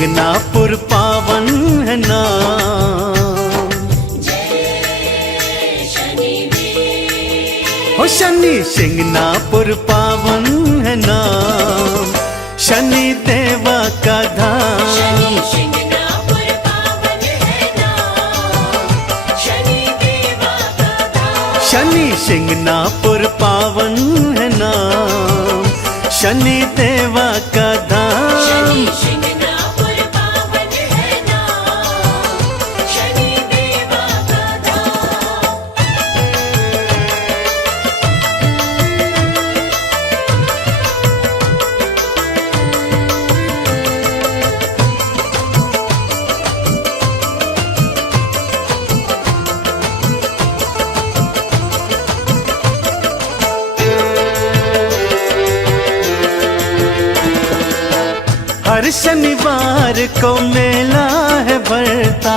शिंगनापुर पावन है नाम। हो शनि शिंगनापुर पावन है नाम, शनि देवा का धाम। शनि शिंगनापुर पावन है नाम, शनि देवा का धाम। शनि शिंगनापुर पावन है नाम, शनि देवा का धाम। शनि शिंगनापुर पावन है नाम, शनि देवा का धाम। हर शनिवार को मेला है भरता,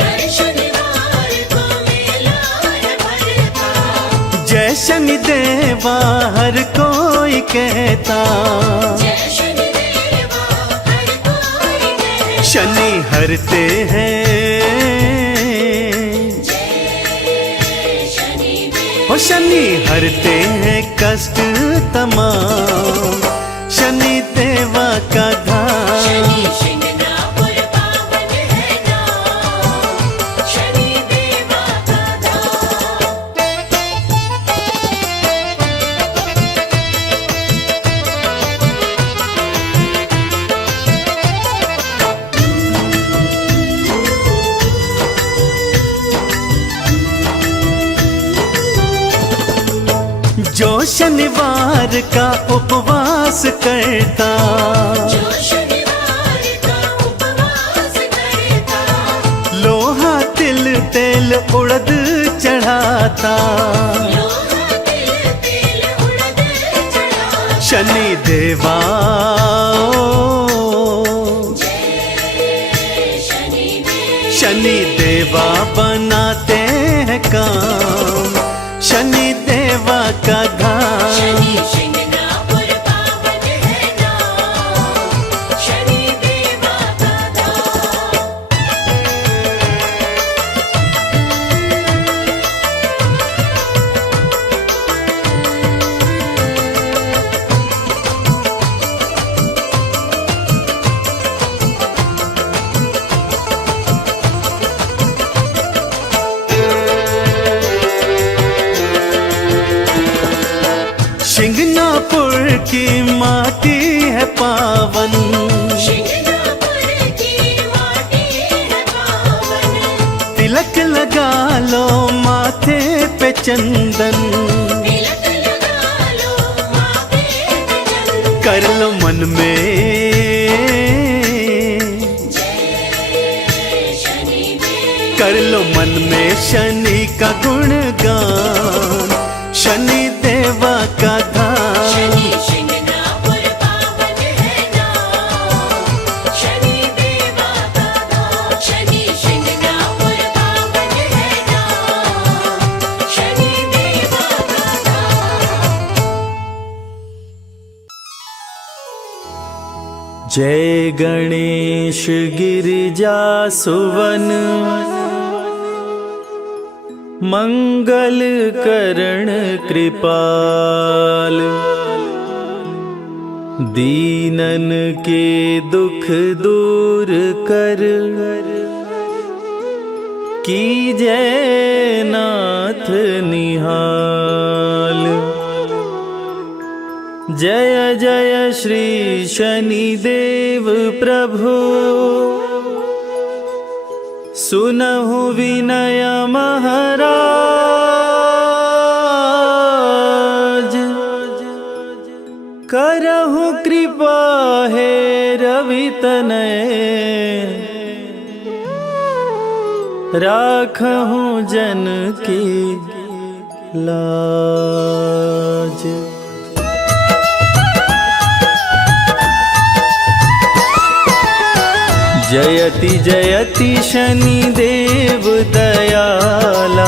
हर शनिवार को मेला है भरता। जय शनि देवा हर कोई कहता। जय शनि देवा हर कोई कहता। शनि हरते हैं, जय शनि देवा। हो शनि हरते हैं कष्ट तमाम, शनि देवा का धाम। शनि शिंगनापुर पावन है नाम, शनि देवा का धाम। जो शनिवार का उपवास करता, जो शनिवार का उपवास करता। लोहा तिल तेल उड़द चढ़ाता। लोहा तिल तेल उड़द चढ़ाता। शनि देवा जय शनि देवा। शनि देवा बनाते हैं काम, शनि देवा का धाम। शनि शिंगनापुर पावन है नाम, शनि देवा का धाम। शिंगनापुर की माटी है पावन, शिंगनापुर की माटी है पावन। तिलक लगा लो माथे पे चंदन, तिलक लगा लो माथे पे चंदन। कर लो मन में, जय शनि देवा। कर लो मन में शनि का गुणगान, शनि देवा का धाम। शनि शिंगनापुर पावन है नाम, शनि देवा का धाम। शनि शिंगनापुर पावन है नाम, शनि देवा का धाम। जय गणेश गिरिजा सुवन, मंगल करण कृपाल। दीनन के दुख दूर कर, कीजय नाथ निहाल। जय जय श्री शनिदेव प्रभु, सुनहु विनय महाराज। करहु कृपा हे रवि तनय, राखहु जन की लाज। जयति जयति शनिदेव दयाला,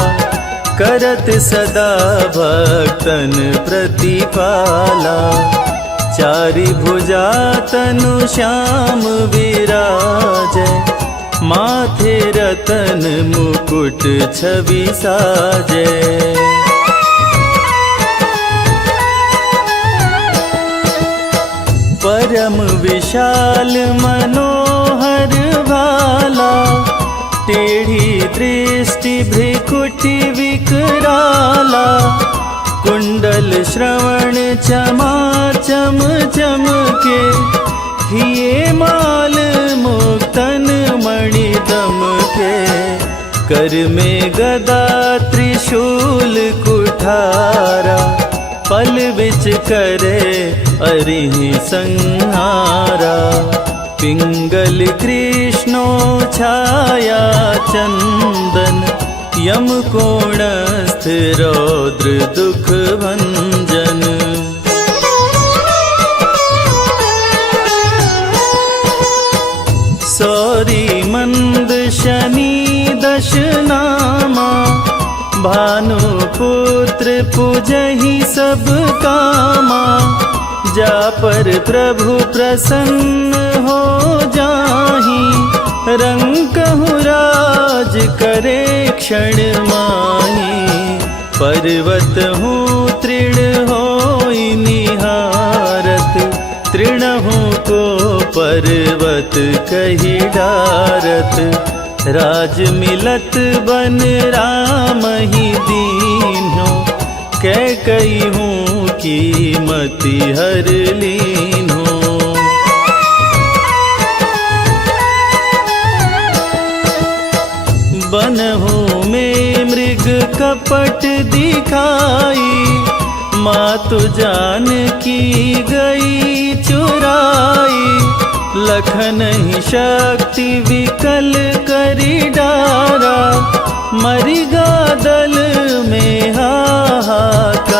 करत सदा भक्तन प्रतिपाला। चारि भुजा तनु श्याम विराजै, माथे रतन मुकुट छवि साजै। परम विशाल मनोहर भाला, टेढ़ी दृष्टि भ्रिकुटि विकराला। कुंडल श्रवण चमाचम चमके, हिये माल मुक्तन मणि दमके। कर में गदा त्रिशूल कुठारा, पल बिच करे अरिहि संहारा। पिंगल कृष्णो छाया चंदन, यम कोणस्थ रौद्र दुख भंजन। सौरी मंद शनि दश नामा, भानुपुत्र पूजहि सब कामा। जा पर प्रभु प्रसन्न हो जाहि, रंकहु राज करे क्षण माहि। पर्वत हूँ तृण होई निहारत, तृणहु को पर्वत कहि डारत। राज मिलत बन राम ही दीन्हो, कैकई हूँ कीमति हर लीन्हो। बनहु में मृग कपट दिखाई, मातु जानकी गई चुराई। लखन ही शक्ति विकल करी डारा, मरिगा दल में हाहाकारा।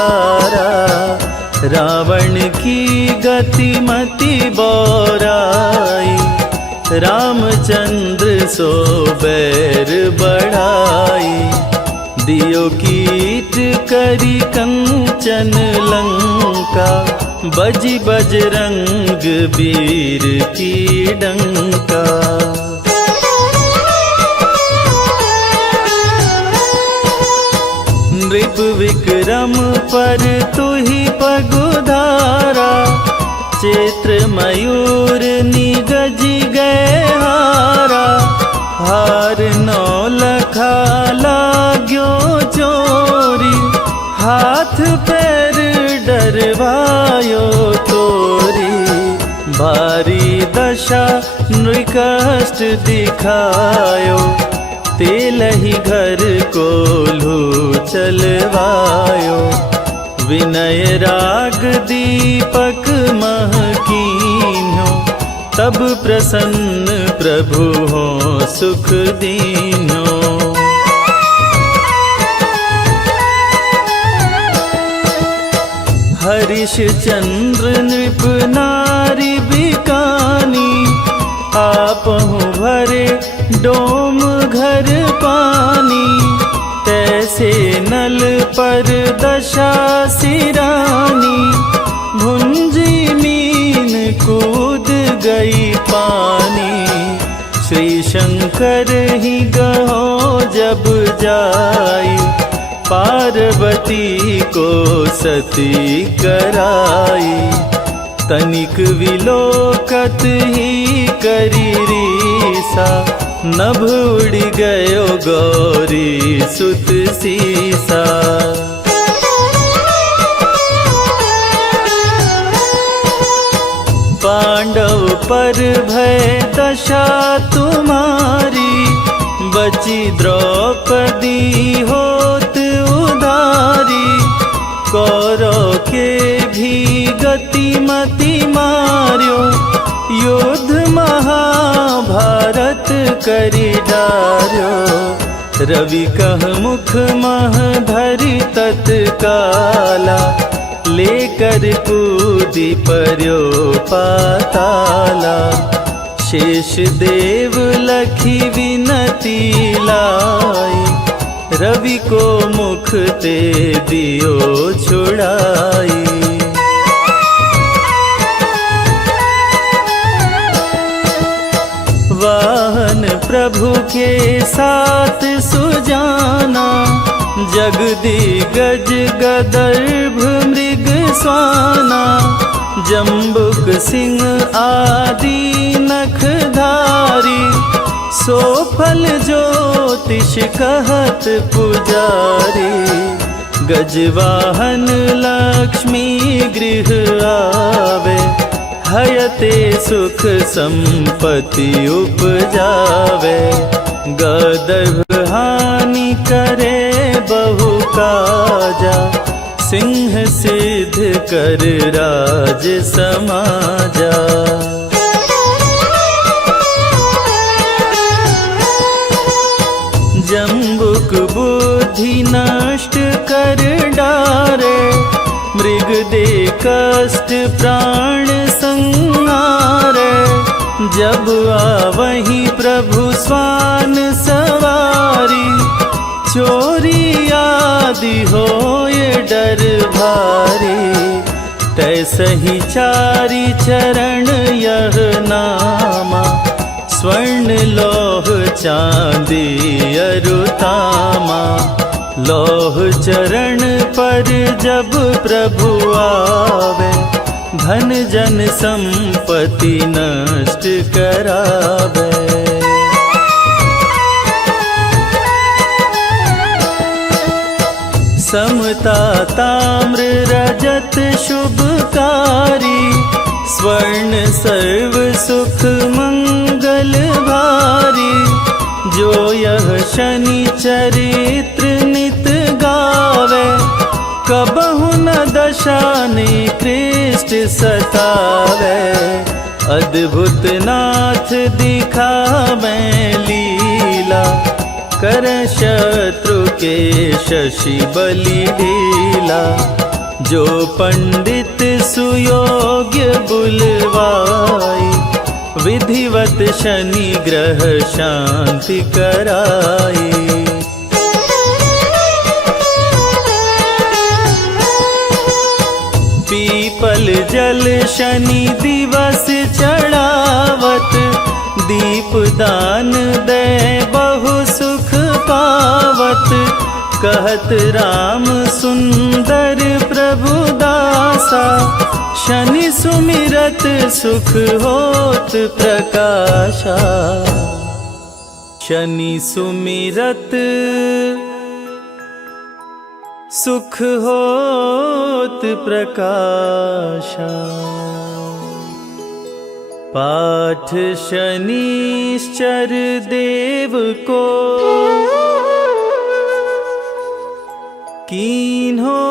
रावण की गति मति बौराई, रामचंद्र सो बैर बढ़ाई। दियो कीट करी कंचन लंका, बजी बजरंग वीर की डंका। नृप विक्रम पर तुहि पगुधारा, चैत्र मयूर निगजी गए हारा। हार नौ लखा लाग्यो चोरी, हाथ पैर डरवायो तोरी। भारी दशा नृकष्ट दिखायो, तेलहि घर को लू चलवायो। विनय राग दीपक महकीन्हो, तब प्रसन्न प्रभु हो सुख दीन्हो। हरिश चंद्र नृप नारी बिकानी, आपहु भरे डोम घर पानी। तैसे नल पर दशा सिरानी, भुंजी मीन कूद गई पानी। श्री शंकर ही गहो जब जाई, पार्वती को सती कराई। तनिक विलोकत ही करी रीसा, नभ उड़ गयो गौरी सुत सीसा। पांडव पर भय दशा तुम्हारी, बची द्रौपदी होत उधारी। कौरव के भी गति मति मार्यो, युद्ध महाभारत करी डार्यो। रवि कह मुख मह धरि तत्काला, लेकर कूदी पर्यो पाताला। शेष देव लखी विनती लाई, रवि को मुख ते दियो छुड़ाई। प्रभु के साथ सुजाना, जगदिगज गदर्भ मृग स्वाना, जम्बुक सिंह आदि नखधारी, सो फल ज्योतिष कहत पुजारी, गजवाहन लक्ष्मी गृह आवे, हयते सुख संपत्ति उपजावे, गदर्भ हानि करे बहु काजा, सिंह सिद्ध कर राज समाजा। जम्बुक बुद्धि नष्ट कर डारे, मृग दे कष्ट प्राण संहारे, जब आवहि प्रभु स्वान सवारी, चोरी आदि होए डर भारी, तैसहि चारि चरण यह नामा, स्वर्ण लौह चांदी अरुतामा, लौह चरण पर जब प्रभु आवे, धन जन संपत्ति नष्ट करावे। समता ताम्र रजत शुभकारी, स्वर्ण सर्व सुख मंगल भारी, जो यह शनि चरित्र नित गावे, कबहु न दशा निकृष्ट सतावे, अद्भुत नाथ दिखावे लीला, कर शत्रु के शशि बलि ढीला, जो पंडित सुयोग्य बुलवाई, विधिवत शनि ग्रह शांति कराई। पीपल जल शनि दिवस चढ़ावत, दीप दान दे बहु सुख पावत, कहत राम सुंदर प्रभु दासा, शनि सुमिरत सुख होत प्रकाशा, शनि सुमिरत सुख होत प्रकाशा, पाठ शनिश्चर देव को, कीन्हो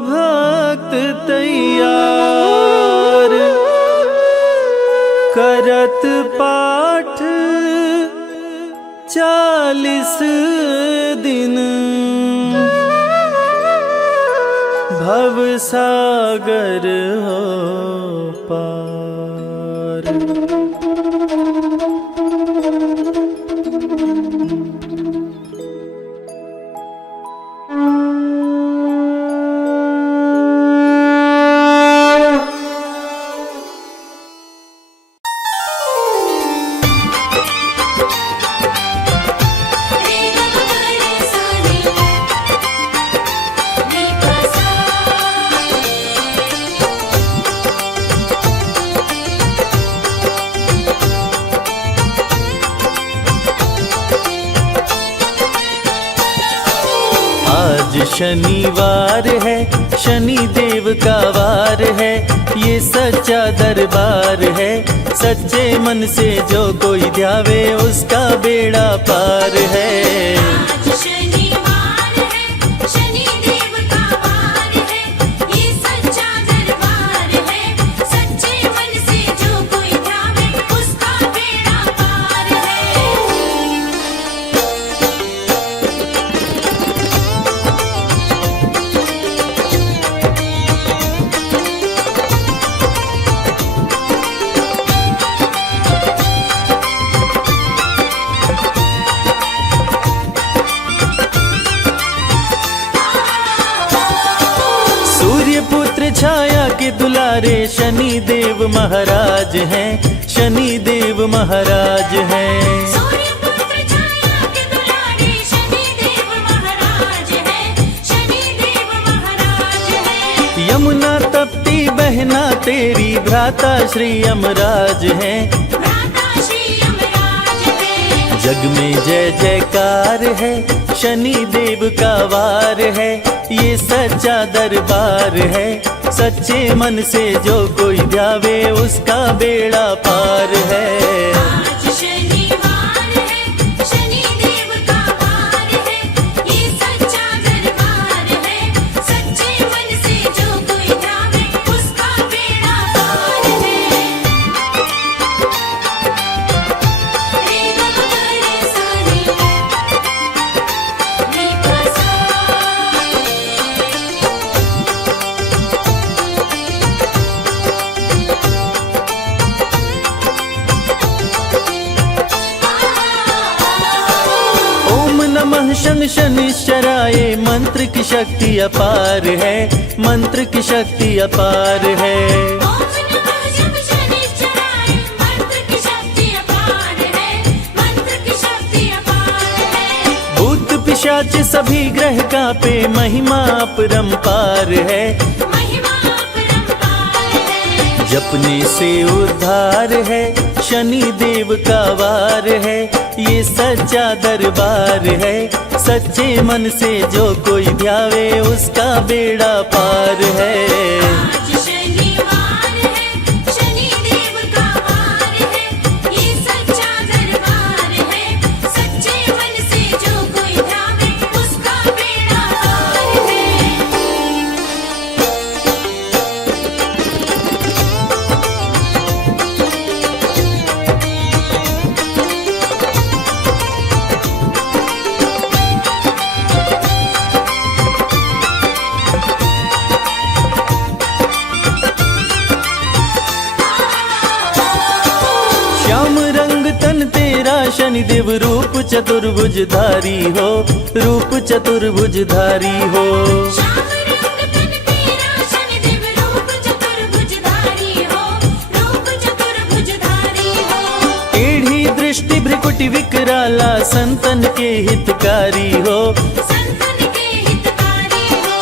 भक्त तैयार, करत पाठ 40 दिन, भव सागर हो पार। शनिवार है, शनि देव का वार है, ये सच्चा दरबार है, सच्चे मन से जो कोई ध्यावे उसका बेड़ा पार है। आज शनिवार है, शनि देव का वार है, ये सच्चा दरबार है, सच्चे मन से जो कोई ध्यावे उसका बेड़ा पार है। छाया के दुलारे शनि देव महाराज हैं, शनि देव महाराज हैं। सूर्य पुत्र तेरी भ्राता श्री यमराज हैं। भ्राता श्री यमराज है। जग में जय जयकार है, शनि देव का वार है, ये सच्चा दरबार है। सच्चे मन से जो कोई ध्यावे उसका बेड़ा पार है। आज शनिवार है, शनि देव का वार है, ये सच्चा दरबार है। सच्चे मन से जो कोई ध्यावे उसका बेड़ा पार है। रे ग म ग रे सा रे, रे प सा। ओम नमः शं शनिश्चराय, मंत्र की शक्ति अपार है, मंत्र की शक्ति अपार है। ओम नमः शं शनिश्चराय, मंत्र की शक्ति अपार है, मंत्र की शक्ति अपार है। भूत पिशाच सभी ग्रह कांपे, महिमा अपरंपार है। महिमा अपरंपार है। जपने से उद्धार है, शनि देव का वार है, ये सच्चा दरबार है। सच्चे मन से जो कोई ध्यावे उसका बेड़ा पार है। आज शनिवार है, शनि देव का वार है, ये सच्चा दरबार है। सच्चे मन से जो कोई ध्यावे उसका बेड़ा पार है। श्याम रंग तन तेरा शनि देव, रूप चतुर्भुजधारी हो, रूप चतुर्भुजधारी हो। श्याम रंग तन तेरा शनि देव, रूप चतुर्भुजधारी हो, रूप चतुर्भुजधारी हो। टेढ़ी दृष्टि भ्रिकुटि विकराला, संतन के हितकारी हो। संतन के हितकारी हो।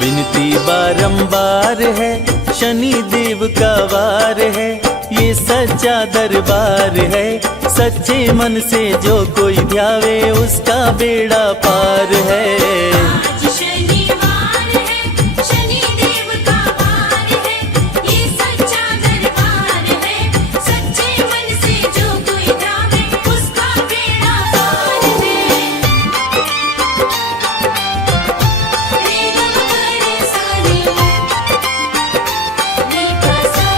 विनती बारंबार है, शनि देव का वार है, ये सच्चा दरबार है। सच्चे मन से जो कोई ध्यावे उसका बेड़ा पार है। आज शनिवार है, शनि देव का वार है, ये सच्चा दरबार है। सच्चे मन से जो कोई ध्यावे उसका बेड़ा पार है। रे ग म ग रे सा रे, रे प सा।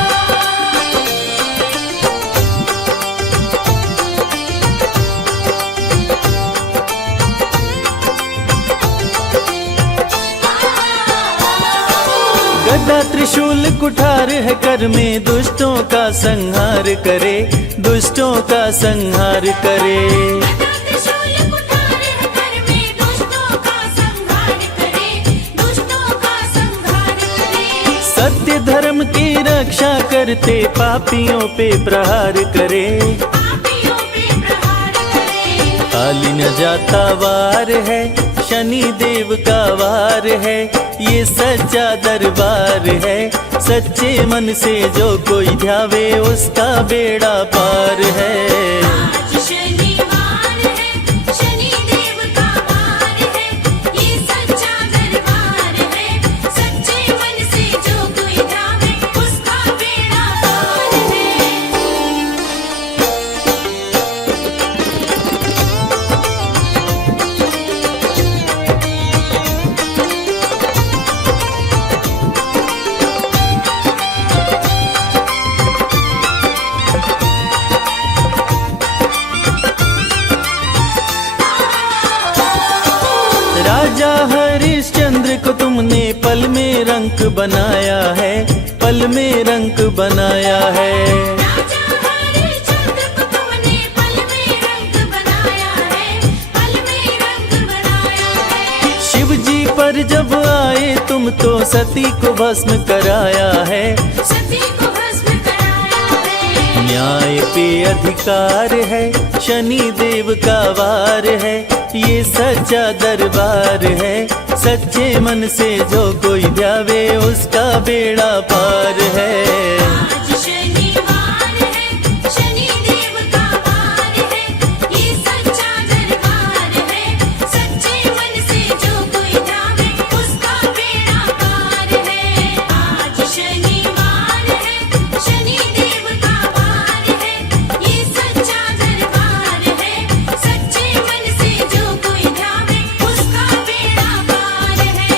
गदा त्रिशूल कुठार है कर में, दुष्टों का संहार करे, दुष्टों का संहार करे। गदा त्रिशूल कुठार है कर में, दुष्टों का संहार करे, दुष्टों का संहार करे। सत्य धर्म की रक्षा करते, पापियों पे प्रहार करे। पापियों पे प्रहार करे। खाली न जाता वार है, शनि देव का वार है, ये सच्चा दरबार है। सच्चे मन से जो कोई ध्यावे उसका बेड़ा पार है। आज शनिवार है, शनि देव का वार है, ये सच्चा दरबार है। सच्चे मन से जो कोई ध्यावे उसका बेड़ा पार है। राजा हरिश्चंद्र को तुमने पल में रंक बनाया है, पल में रंक बनाया है। राजा हरिश्चंद्र को तुमने पल में रंग बनाया है, पल में रंग बनाया है। शिव जी पर जब आए तुम तो सती को भस्म कराया है। सती को भस्म कराया है। न्याय पे अधिकार है, शनि देव का वार है, ये सच्चा दरबार है। सच्चे मन से जो कोई ध्यावे उसका बेड़ा पार है। आज शनिवार है, शनि देव का वार है, ये सच्चा दरबार है, सच्चे मन से जो कोई ध्यावे उसका बेड़ा पार है। आज शनिवार है, शनि देव का वार है, ये सच्चा दरबार है, सच्चे मन से जो कोई ध्यावे उसका बेड़ा पार है।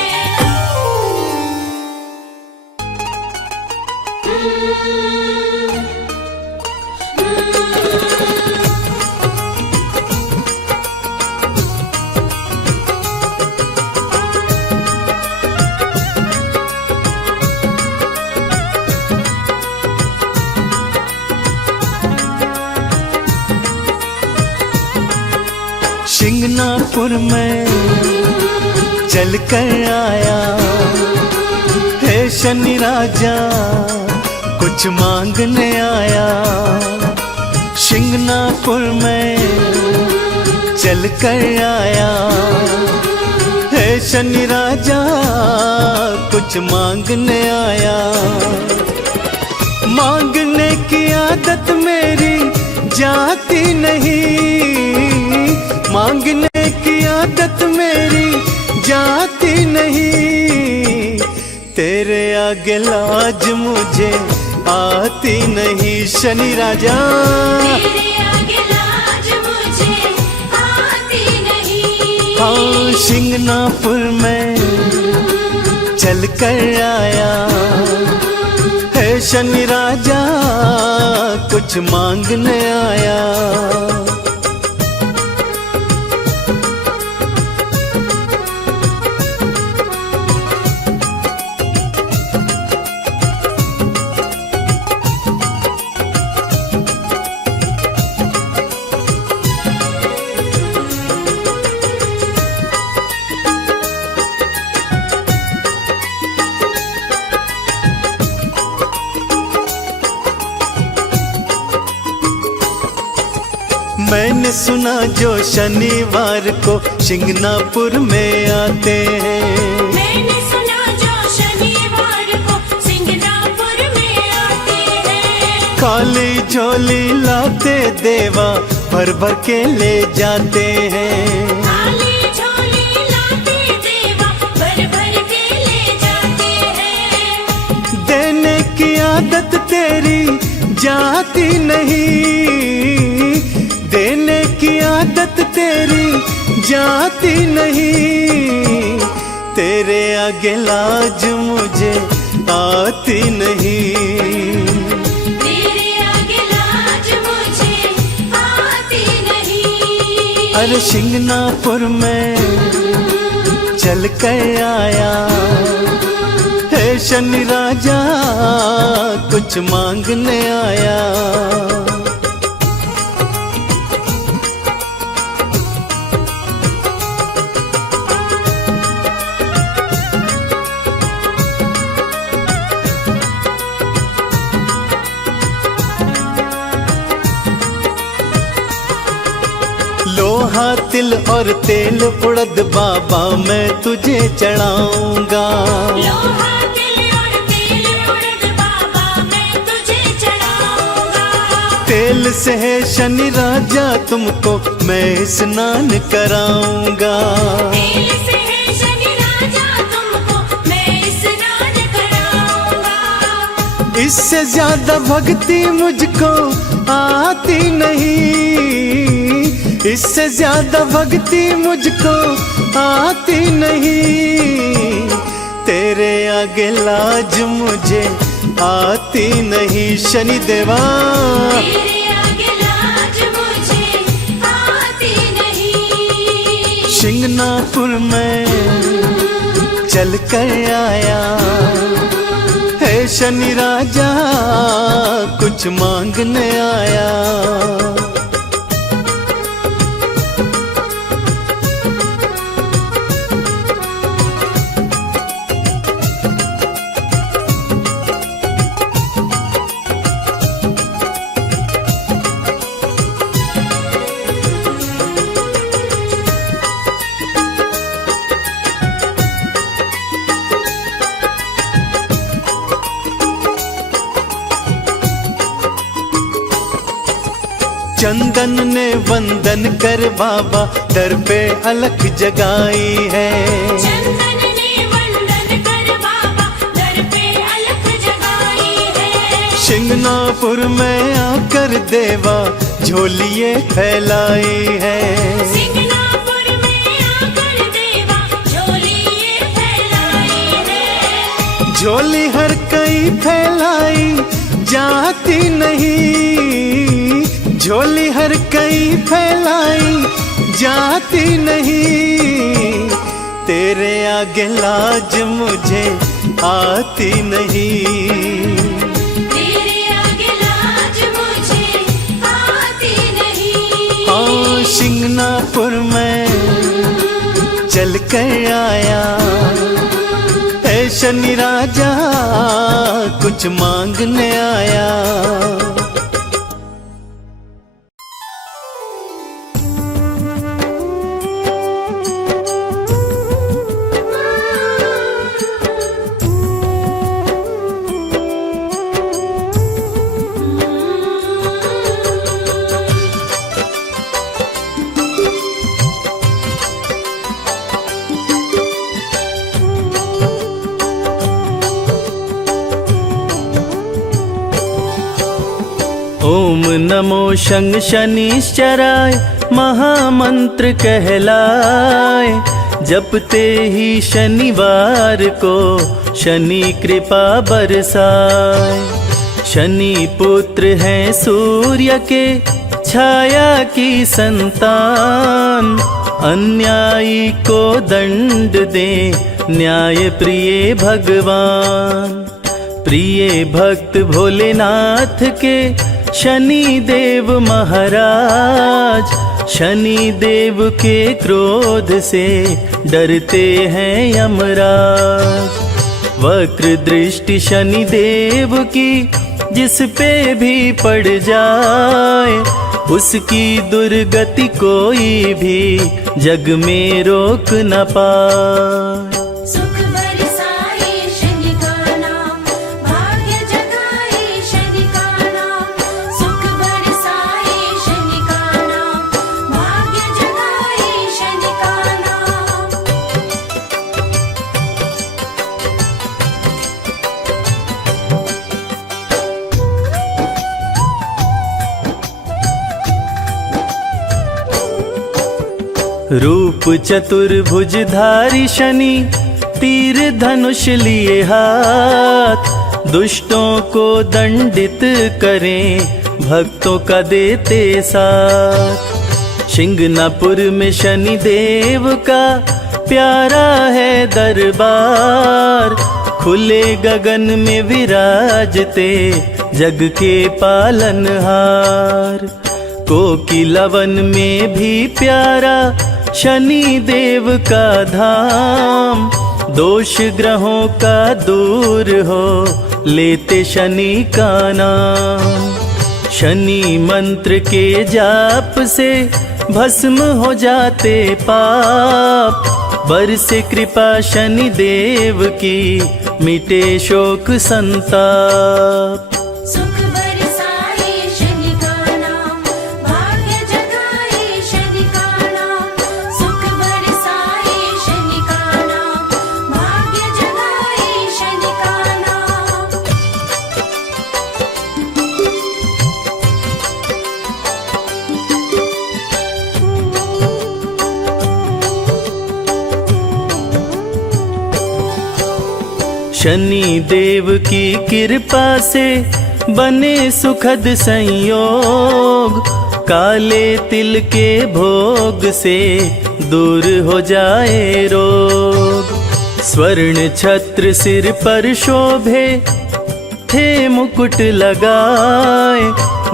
शिंगनापुर में चल कर आया है शनि राजा, कुछ मांगने आया। शिंगनापुर में चल कर आया है शनि राजा, कुछ मांगने आया। मांगने की आदत मेरी जाती नहीं, मांगने की आदत मेरी जाती नहीं, तेरे आगे लाज मुझे आती नहीं शनि राजा। तेरे आगे लाज मुझे आती नहीं। हाँ शिंगनापुर में चल कर आया है शनि राजा, कुछ मांगने आया। मैंने सुना जो शनिवार को शिंगनापुर में आते हैं, मैंने सुना जो शनिवार को सिंगनापुर में आते हैं, खाली झोली लाते देवा भर भर के ले जाते हैं। खाली झोली लाते देवा भर भर के ले जाते हैं। देने की आदत तेरी जाती नहीं, देने की आदत तेरी जाती नहीं, तेरे आगे लाज मुझे आती नहीं। तेरे आगे लाज मुझे आती नहीं। अरे शिंगनापुर में चल कर आया है शनि राजा, कुछ मांगने आया। लोहा तिल और तेल उड़द बाबा मैं तुझे चढ़ाऊंगा। लोहा तिल और तेल उड़द बाबा मैं तुझे चढ़ाऊंगा। तेल से है शनि राजा तुमको मैं स्नान कराऊंगा। तेल से है शनि राजा तुमको मैं स्नान कराऊंगा। इससे ज्यादा भक्ति मुझको आती नहीं, इससे ज्यादा भक्ति मुझको आती नहीं, तेरे आगे लाज मुझे आती नहीं शनि देवा। तेरे आगे लाज मुझे आती नहीं। शिंगनापुर में चल कर आया है शनि राजा, कुछ मांगने आया। चंदन ने वंदन कर बाबा दर पे अलख जगाई है। चंदन ने वंदन कर बाबा दर पे अलख जगाई है। शिंगनापुर में आकर देवा झोलिए फैलाई है। सिंगनापुर में आकर देवा झोलिए फैलाई है। झोली हर कई फैलाई जाती नहीं, झोली हर कई फैलाई जाती नहीं, तेरे आगे लाज मुझे आती नहीं। तेरे आगे लाज मुझे आती नहीं। हाँ शिंगनापुर में चल कर आया ऐ शनि राजा कुछ मांगने आया। ओम नमो शंग शनिश्चराय महामंत्र कहलाए, जपते ही शनिवार को शनि कृपा बरसाए। शनि पुत्र हैं सूर्य के छाया की संतान, अन्यायी को दंड दे न्याय प्रिय भगवान। प्रिय भक्त भोलेनाथ के शनि देव महाराज, शनि देव के क्रोध से डरते हैं यमराज। वक्र दृष्टि शनि देव की जिस पे भी पड़ जाए, उसकी दुर्गति कोई भी जग में रोक न पाए। सुख बरसाए शनि का नाम, भाग्य जगाए शनि का नाम। सुख बरसाए शनि का नाम, भाग्य जगाए शनि का नाम। रूप चतुर्भुजधारी शनि तीर धनुष लिए हाथ, दुष्टों को दंडित करें भक्तों का देते साथ। शिंगनापुर में शनि देव का प्यारा है दरबार, खुले गगन में विराजते जग के पालनहार। कोकिलावन में भी प्यारा शनि देव का धाम, दोष ग्रहों का दूर हो लेते शनि का नाम। शनि मंत्र के जाप से भस्म हो जाते पाप, बरसे कृपा शनि देव की मिटे शोक संताप। सुख बरसाए शनि का नाम, भाग्य जगाए शनि का नाम। सुख बरसाए शनि का नाम, भाग्य जगाए शनि का नाम। शनि देव की कृपा से बने सुखद संयोग, काले तिल के भोग से दूर हो जाए रोग। स्वर्ण छत्र सिर पर शोभे थे मुकुट लगाए,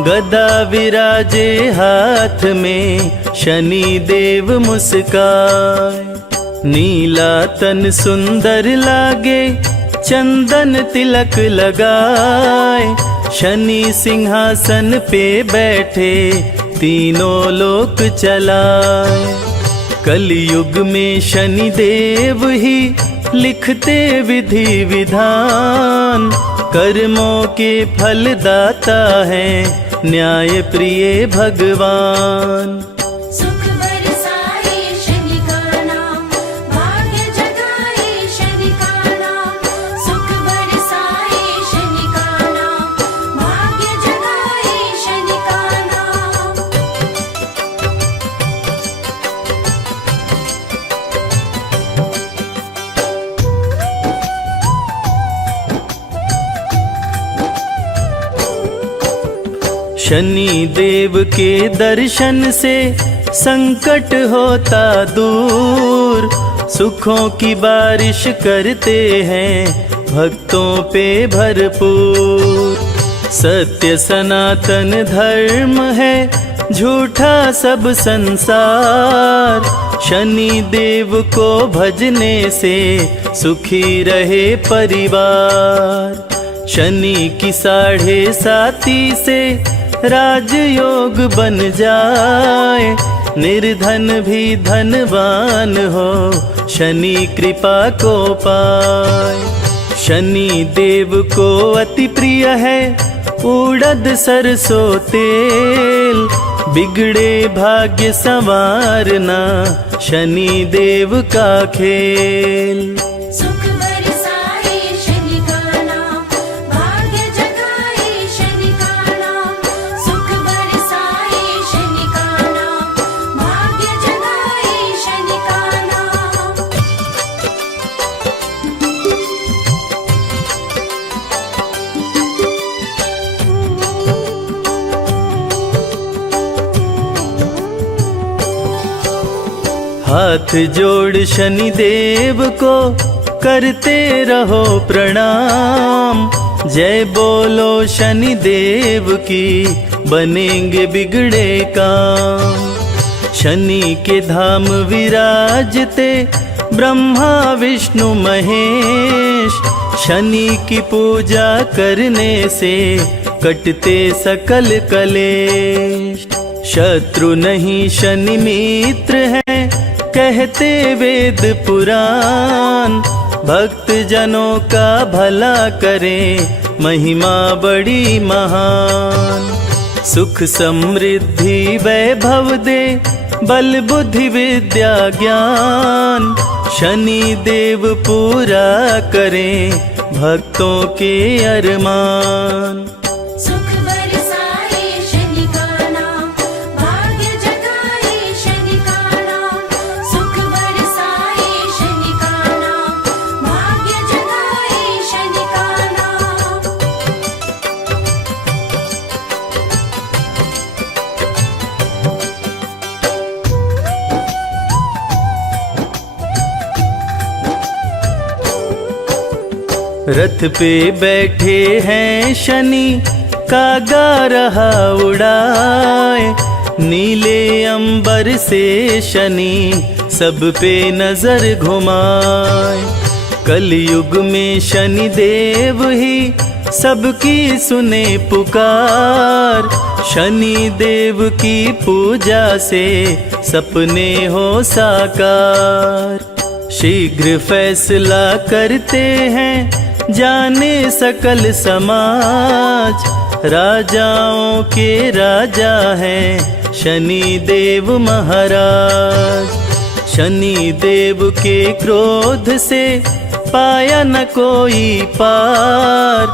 गदा विराजे हाथ में शनि देव मुस्काए। नीला तन सुंदर लागे चंदन तिलक लगाए, शनि सिंहासन पे बैठे तीनों लोक चलाए। कलयुग में शनि देव ही लिखते विधि विधान, कर्मों के फल दाता है न्याय प्रिय भगवान। सुख बरसाए शनि का नाम, भाग्य जगाए शनि का नाम। सुख बरसाए शनि का नाम, भाग्य जगाए शनि का नाम। शनि देव के दर्शन से संकट होता दूर, सुखों की बारिश करते हैं भक्तों पे भरपूर। सत्य सनातन धर्म है, झूठा सब संसार। शनि देव को भजने से सुखी रहे परिवार। शनि की 7.5 से राजयोग बन जाए, निर्धन भी धनवान हो शनि कृपा को पाए। शनि देव को अति प्रिय है उड़द सरसों तेल, बिगड़े भाग्य संवारना शनि देव का खेल। सुख बरसाए शनि का नाम, भाग्य जगाए शनि का नाम। सुख बरसाए शनि का नाम, भाग्य जगाए शनि का नाम। हाथ जोड़ शनि देव को करते रहो प्रणाम। जय बोलो शनि देव की, बनेंगे बिगड़े काम। शनि के धाम विराजते ब्रह्मा विष्णु महेश। शनि की पूजा करने से कटते सकल कलेश। शत्रु नहीं शनि मित्र है, कहते वेद पुराण। भक्त जनों का भला करे, महिमा बड़ी महान। सुख समृद्धि वैभव दे, बल बुद्धि विद्या ज्ञान। शनि देव पूरा करें भक्तों के अरमान। सुख बरसाए शनि का नाम, भाग्य जगाए शनि का नाम। सुख बरसाए शनि का नाम, भाग्य जगाए शनि का नाम। रथ पे बैठे हैं शनि, कागा रहा उड़ाए। नीले अंबर से शनि सब पे नजर घुमाए। कलयुग में शनि देव ही सबकी सुने पुकार। शनि देव की पूजा से सपने हो साकार। शीघ्र फैसला करते हैं जाने सकल समाज। राजाओं के राजा हैं शनि देव महाराज। शनि देव के क्रोध से पाया न कोई पार।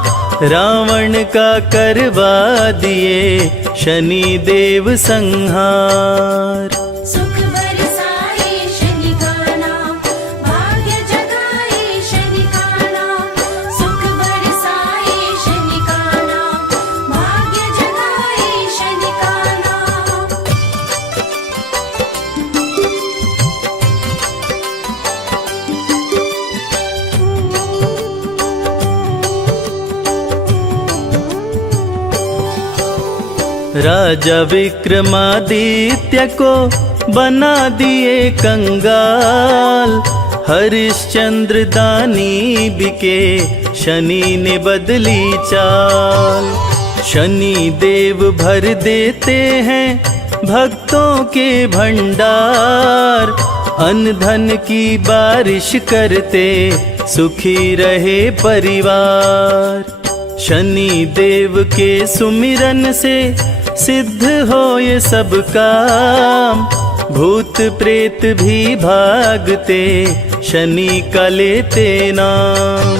रावण का करवा दिए शनि देव संहार। सुख बरसाए शनि का नाम, भाग्य जगाए शनि का नाम। सुख बरसाए शनि का नाम, भाग्य जगाए शनि का नाम। राजा विक्रमादित्य को बना दिए कंगाल। हरिश्चंद्र दानी बिके, शनि ने बदली चाल। शनि देव भर देते हैं भक्तों के भंडार। अन्न धन की बारिश करते सुखी रहे परिवार। शनि देव के सुमिरन से सिद्ध हो ये सब काम। भूत प्रेत भी भागते शनि का लेते नाम।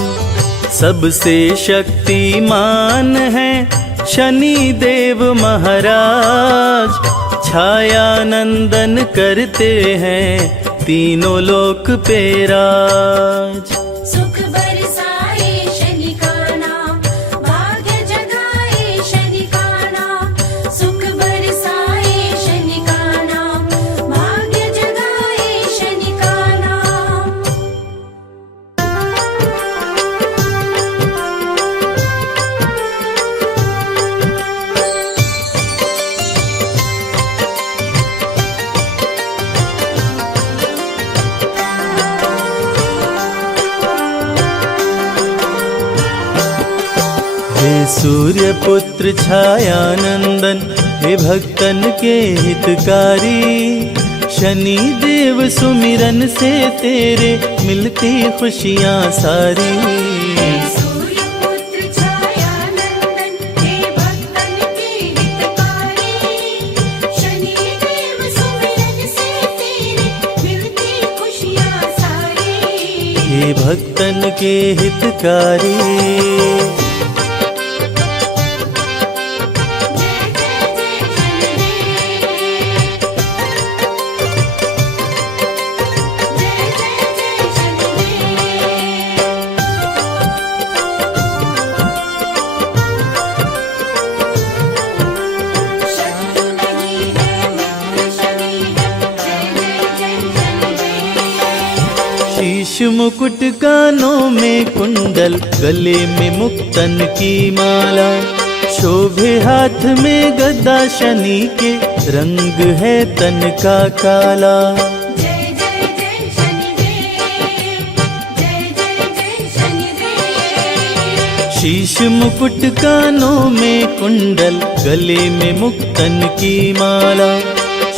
सबसे शक्तिमान है शनि देव महाराज। छाया नंदन करते हैं तीनों लोक पे राज। सुख बरसाए शनि का नाम, भाग्य जगाए शनि का नाम। सुख बरसाए शनि का नाम, भाग्य जगाए शनि का नाम। हे सूर्य पुत्र छायानंदन, हे भक्तन के हितकारी। शनि देव सुमिरन से तेरे मिलती खुशियाँ सारी। सूर्य पुत्र छायानंदन, हे भक्तन के हितकारी। शनि देव सुमिरन से तेरे मिलती खुशियाँ सारी। हे भक्तन के हितकारी। शीश मुकुट कानों में कुंडल, गले में मुक्तन की माला। शोभे हाथ में गदा शनि के, रंग है तन का काला। जय जय जय शनिदेव, जय जय जय शनिदेव। शीश मुकुट कानों में कुंडल, गले में मुक्तन की माला।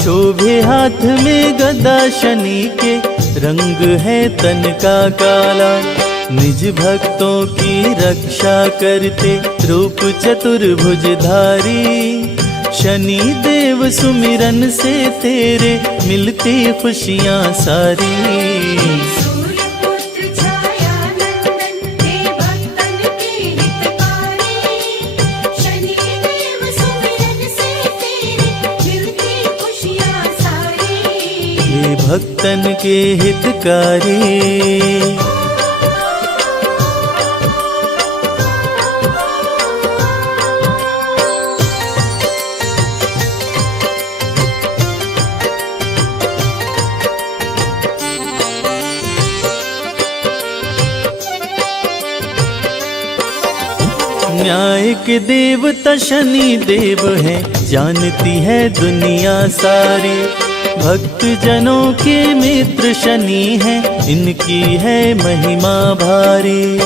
शोभे हाथ में गदा शनि के, रंग है तन का काला। निज भक्तों की रक्षा करते रूप चतुर्भुजधारी। शनि देव सुमिरन से तेरे मिलती खुशियाँ सारी। सूर्य पुत्र छायानंदन, हे भक्तन के हितकारी। शनि देव सुमिरन से तेरे मिलती खुशियाँ सारी। हे भक्तन के हितकारी। न्याय के देवता शनि देव हैं, जानती है दुनिया सारी। भक्त जनों के मित्र शनि हैं, इनकी है महिमा भारी। जय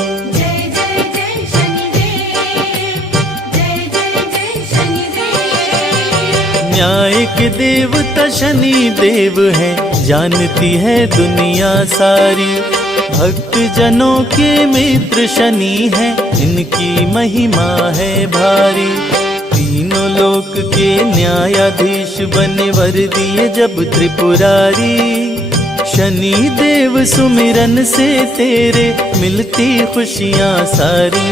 जय जय शनिदेव, जय जय जय शनिदेव। न्याय के देवता शनि देव हैं, जानती है दुनिया सारी। भक्त जनों के मित्र शनि हैं, इनकी महिमा है भारी। तीनों लोक के न्यायाधीश बने वर दिए जब त्रिपुरारी। शनि देव सुमिरन से तेरे मिलती खुशियाँ सारी।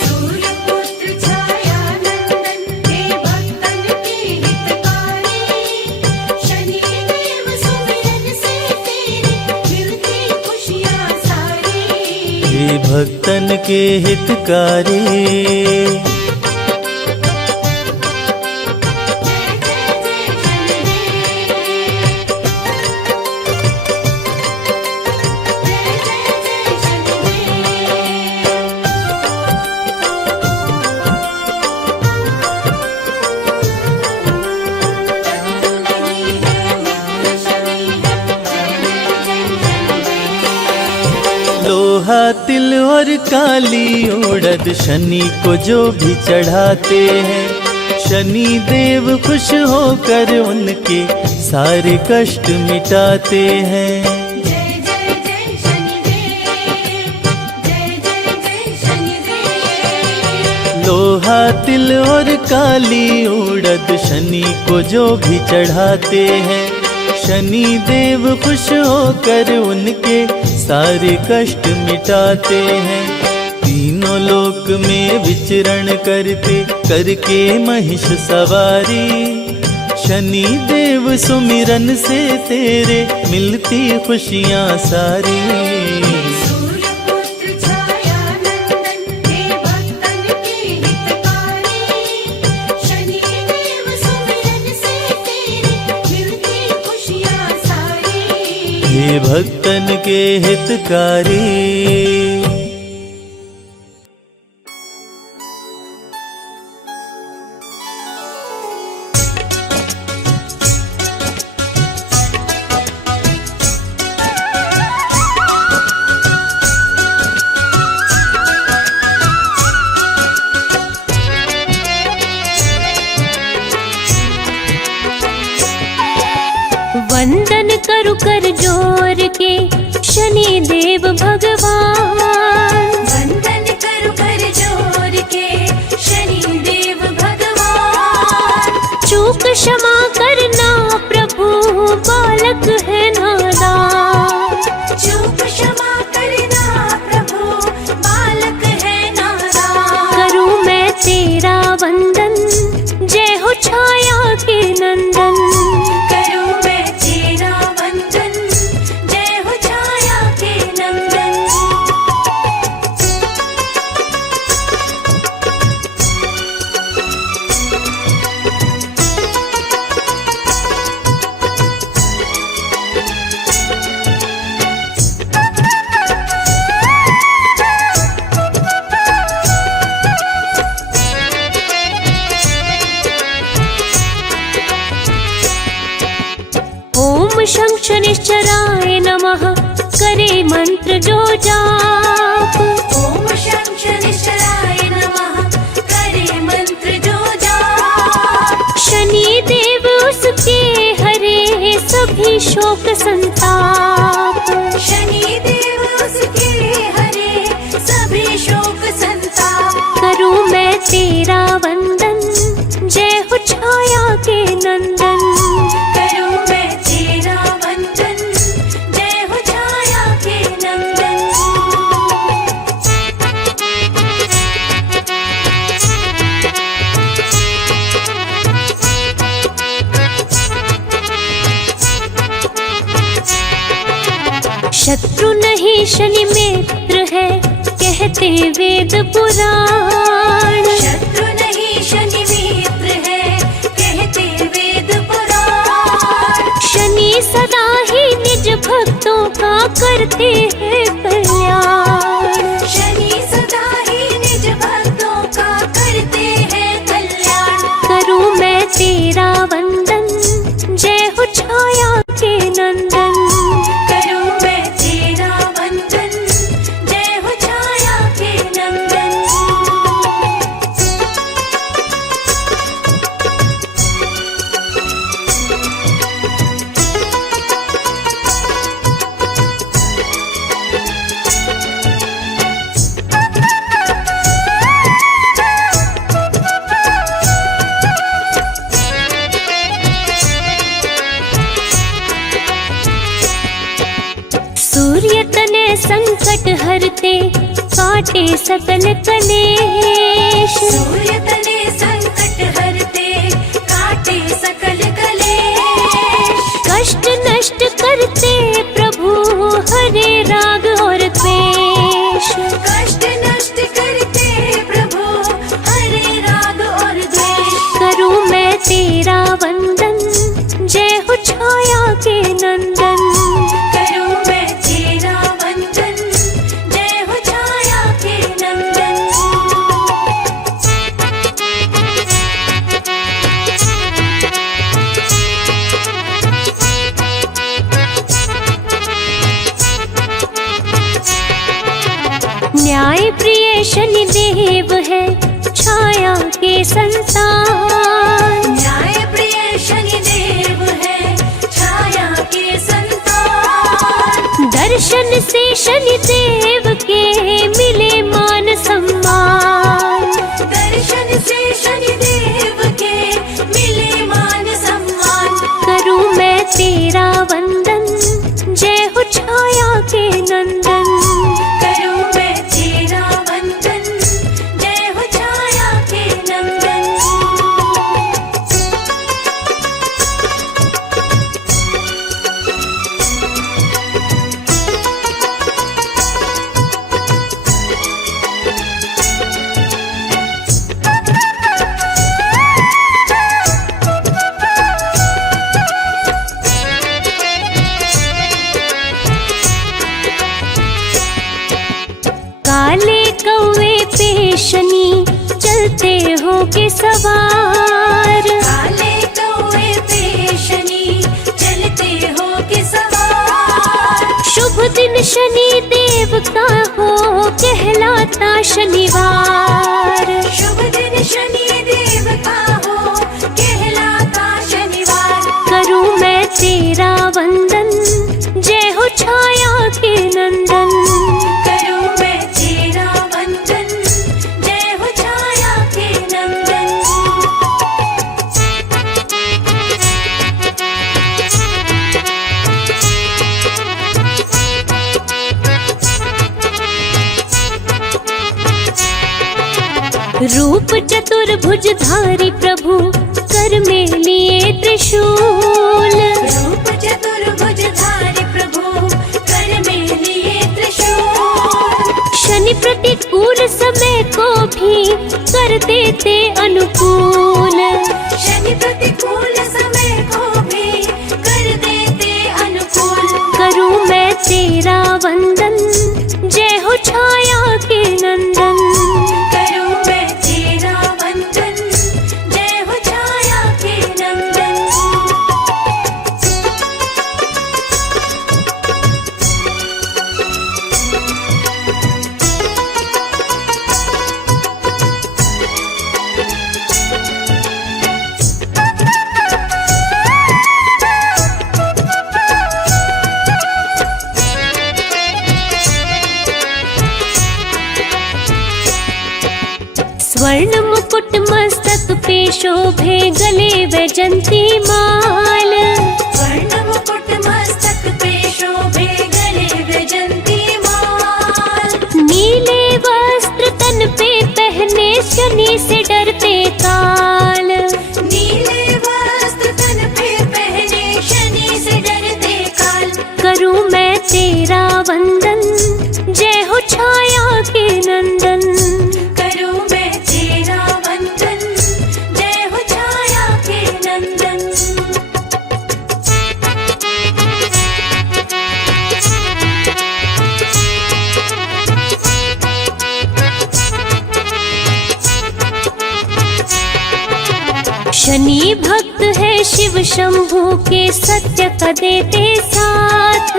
सूर्य पुत्र छायानंदन, हे भक्तन के हितकारी। शनि देव सुमिरन से तेरे मिलती खुशियाँ सारी। हे भक्तन के हितकारी। लोहा तिल और काली उड़द शनि को जो भी चढ़ाते हैं, शनि देव खुश होकर उनके सारे कष्ट मिटाते हैं। जय जय जय शनिदेव, जय जय जय शनिदेव। लोहा तिल और काली उड़द शनि को जो भी चढ़ाते हैं, शनि देव खुश होकर उनके सारे कष्ट मिटाते हैं। तीनों लोक में विचरण करते करके महिष सवारी, शनि देव सुमिरन से तेरे मिलती खुशियाँ सारी। सूर्यपुत्र छाया नंदन हे भक्तन के हितकारी, शनि देव सुमिरन से तेरी मिलती खुशियाँ सारी। हे भक्तन के हितकारी। वंदन करु कर जोर के शनि देव भगवान, वंदन करु कर जोर के शनि देव भगवान। चूक क्षमा करना प्रभु बालक है नादान, चूक क्षमा करना प्रभु बालक है नादान। करूं मैं तेरा वंदन जय हो छाया के नंदन, करूं मैं तेरा वंदन जय हो छाया के नंदन। ओम शं शनिश्चराय नमः करे मंत्र जो जाप, ओम शं शनिश्चराय नमः करे मंत्र जो जाप। शनि देव उसके हरे सभी शोक संताप, शनि देव उसके हरे सभी शोक संताप। करूं मैं तेरा वंदन जय हो छाया के नंदन, करूं मैं तेरा वंदन जय हो छाया के नंदन। शत्रु नहीं शनि मित्र है कहते वेद पुराण, शत्रु नहीं शनि मित्र है कहते वेद पुराण। शनि सदा ही निज भक्तों का करते हैं कल्याण, शनि सदा ही निज भक्तों का करते हैं कल्याण। करूं मैं तेरा वंदन जय हो छाया के नंदन, करूं मैं तेरा वंदन जय हो छाया के नंदन। सूर्य तने संकट हरते काटे सकल कलेश, सूर्य तने संकट हरते काटे सकल कलेश। कष्ट नष्ट करते प्रभु हरे राग और द्वेष, कष्ट नष्ट करते प्रभु हरे राग और द्वेष। करूं मैं तेरा वंदन जय हो छाया के नंदन, करूं मैं तेरा वंदन जय हो छाया के नंदन। न्याय प्रिय शनि देव है छाया के संतान, न्याय प्रिय शनि देव है छाया के संतान। दर्शन से शनि देव के मिले मान सम्मान, से शनिदेव के मिले मान सम्मान। करूं मैं तेरा वंदन, जय हो छाया के नंदन। करूं मैं तेरा वंदन, जय हो छाया के नंदन। काले कौवे पे शनि चलते हो के सवार। काले कौवे पे शनि चलते हो के सवार। शुभ दिन शनि देव का हो कहलाता शनिवार। शुभ दिन शनि देव का हो कहलाता शनिवार। करूं मैं तेरा वंदन, जय हो छाया के नंदन। करूं मैं तेरा वंदन, जय हो छाया के नंदन। रूप चतुर्भुजधारी प्रभु कर में लिए त्रिशूल। रूप चतुर्भुजधारी प्रभु कर में लिए त्रिशूल। शनि प्रतिकूल समय को भी कर देते अनुकूल। शनि प्रतिकूल समय को भी कर देते अनुकूल। करूं मैं तेरा वंदन, जय हो छाया के नंदन। करूं मैं तेरा वंदन, जय हो छाया के नंदन। स्वर्ण मुकुट मस्तक पे शोभे, गले वैजंती माल। स्वर्ण मुकुट मस्तक पे शोभे, गले वैजंती माल। नीले वस्त्र तन पे पहने, शनि से डरते काल। नीले वस्त्र तन पे पहने, शनि से डरते काल। करूं मैं तेरा वंदन, जय हो छाया के नंदन। करूं मैं तेरा वंदन, जय हो छाया के नंदन। शनि भक्त है शिव शंभू के, सत्य का देते साथ।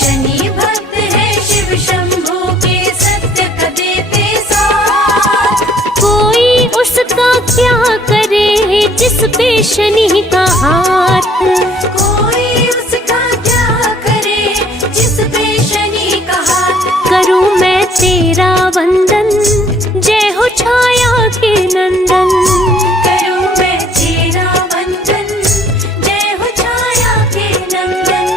शनि भक्त है शिव शंभू के, सत्य का देते साथ। कोई उसका क्या करे, जिस पे शनि का हाथ। कोई उसका क्या करे, जिस पे शनि का हाथ। करूं मैं तेरा वंदन, जय हो छाया के नंदन। करूं मैं तेरा वंदन, जय हो छाया के नंदन।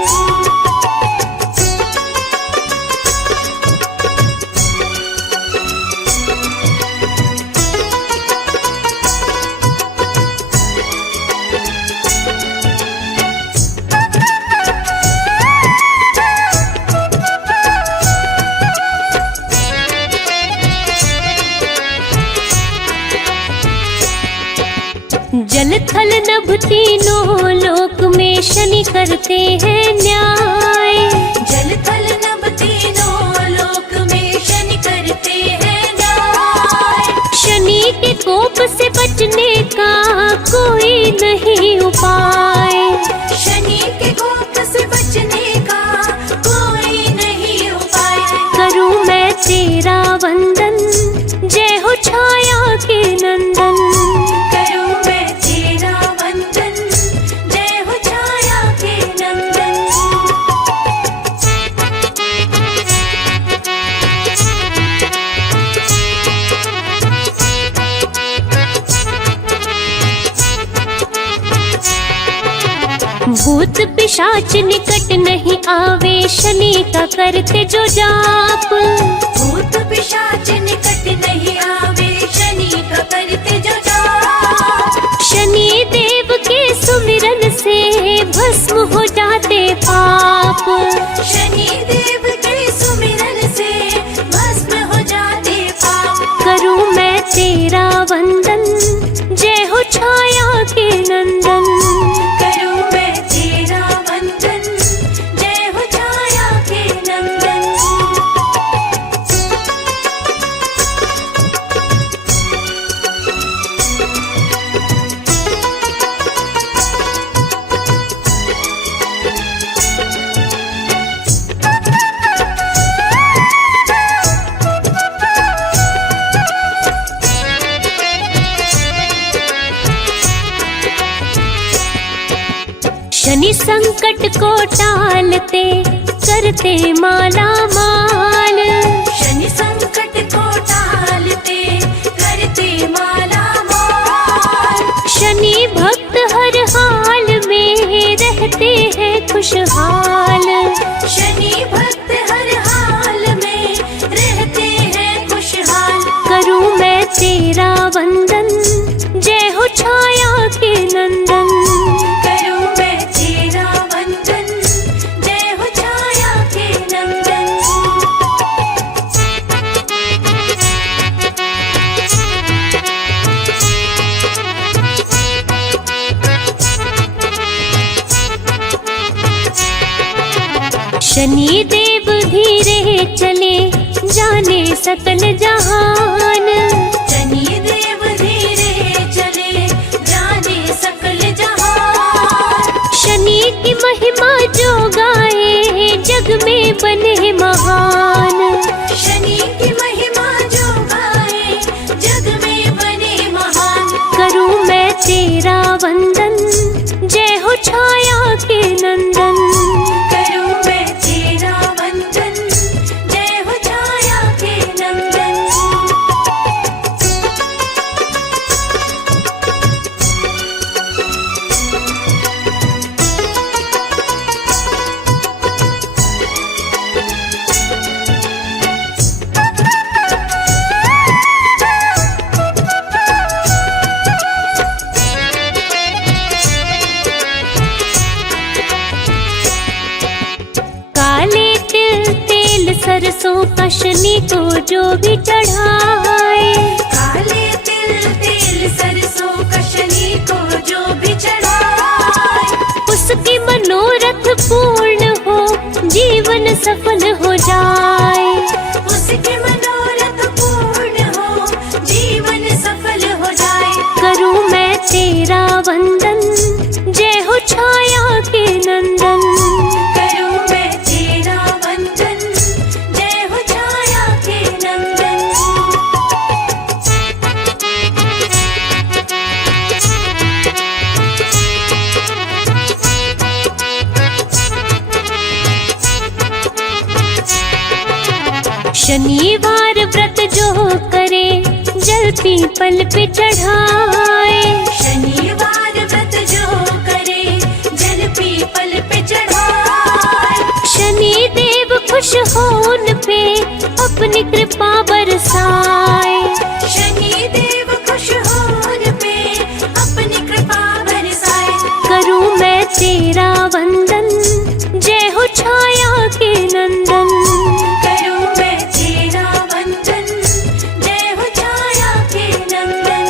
जल थल नभ तीनों लोक में शनि करते हैं न्याय। जल थल नभ तीनों लोक में शनि करते हैं न्याय। शनि के कोप से बचने का कोई नहीं उपाय। शनि के कोप से बचने का कोई नहीं उपाय। करूं मैं तेरा वंदन, जय हो छाया के नंदन। करूं मैं तेरा वंदन, जय हो छाया के नंदन। भूत पिशाच निकट नहीं आवे, शनि का करते जो जाप। भूत पिशाच निकट नहीं आवे, शनि का करते जो जाप। शनि देव के सुमिरन से भस्म हो जाते पाप। शनि देव के सुमिरन से भस्म हो जाते पाप। करूं मैं तेरा वंदन, जय हो छाया के नंदन। करूं मैं तेरा वंदन, जय हो छाया के नंदन। शनि संकट को टालते, करते माला माल। शनि संकट को टालते, करते माला माल। शनि भक्त हर हाल में रहते हैं खुशहाल। शनि भक्त हर हाल में रहते हैं खुशहाल। करूं मैं तेरा वंदन, जय हो छाया के नंदन। करूं मैं तेरा वंदन, जय हो छाया के नंदन। शनि देव धीरे चले, जाने सकल जहान। शनि देव धीरे चले, जाने सकल जहान। शनि की महिमा जो गाए, जग में बने महान। शनि की महिमा जो गाए, जग में बने महान। करूं मैं तेरा वंदन, जय हो छाया के नंदन। करूं मैं तेरा वंदन, जय हो छाया के नंदन। काले तिल तेल सरसों का शनि को जो भी चढ़ाए। काले तिल तेल सरसों का शनि को जो भी चढ़ाए। उसकी मनोरथ पूर्ण हो, जीवन सफल हो जाए। उसके मनोरथ पूर्ण हो, जीवन सफल हो जाए। करूं मैं तेरा वंदन, जय हो छाया के नंदन। करूं मैं तेरा वंदन, जय हो छाया के नंदन। शनिवार व्रत जो करे, जल पीपल पे चढ़ाए। शनिवार व्रत जो करे, जल पीपल पे चढ़ाए। शनि देव खुश हो उन पे, अपनी कृपा बरसाए। शनि देव खुश हो उन पे, अपनी कृपा बरसाए। करूं मैं तेरा वंदन, जय हो छाया के नंदन। करूं मैं तेरा वंदन, जय हो छाया के नंदन।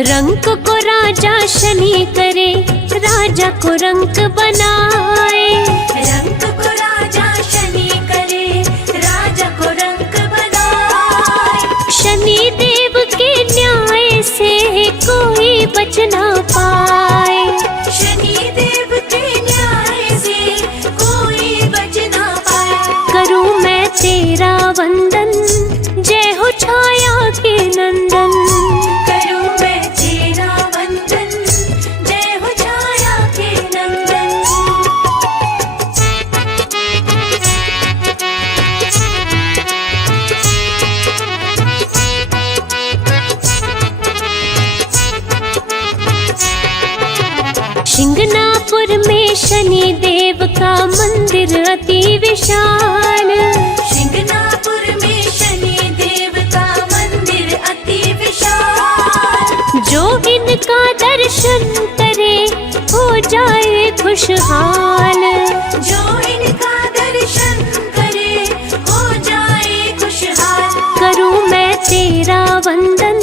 रंक को राजा शनि करे, राजा को रंक बनाए। रंक को राजा शनि करे, राजा को रंक बनाए। शनि देव के न्याय से कोई बच ना पाए। शनि देव के न्याय से कोई बच ना पाए। करूं मैं तेरा वंदन, शिंगनापुर में शनि देव का मंदिर अति विशाल। शिंगनापुर में शनि देव का मंदिर अति विशाल। जो इनका दर्शन करे हो जाए खुशहाल। जो इनका दर्शन करे हो जाए खुशहाल। करूं मैं तेरा वंदन,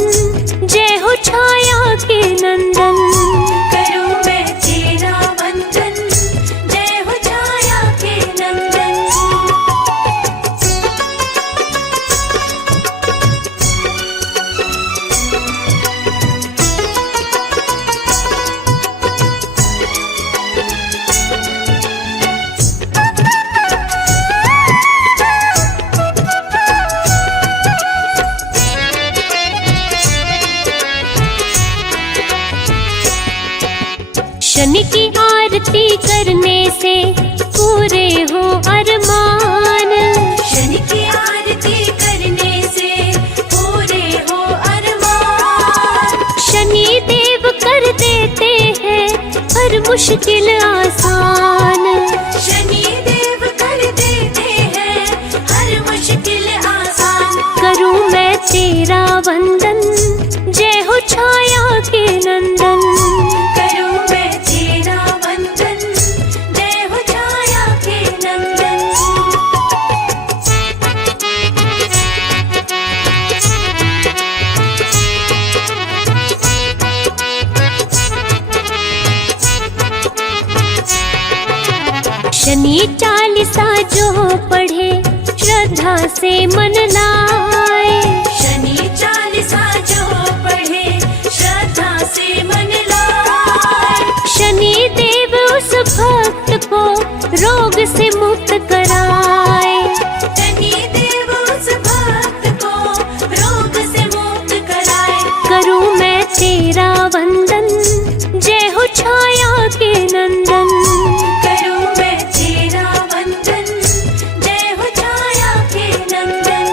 जय हो छाया के नंदन। करूं मैं तेरा वंदन, जय हो छाया के नंदन। शनि की आरती करने से पूरे हो अरमान। शनि की आरती करने से पूरे हो अरमान। शनि देव कर देते हैं हर मुश्किल आसान। शनि देव कर देते हैं हर मुश्किल आसान। करूं मैं तेरा वंदन, जय हो छाया के नंदन। करूं मैं तेरा वंदन, जय हो छाया के नंदन। शनि चालीसा जो पढ़े श्रद्धा से मन लाए। शनि चालीसा जो पढ़े श्रद्धा से मन लाए। शनि देव उस भक्त को रोग से मुक्त कराए। शनि देव उस भक्त को रोग से मुक्त कराए। करूं मैं तेरा वंदन, जय हो छाया के नंदन। करूं मैं तेरा वंदन, जय हो छाया के नंदन।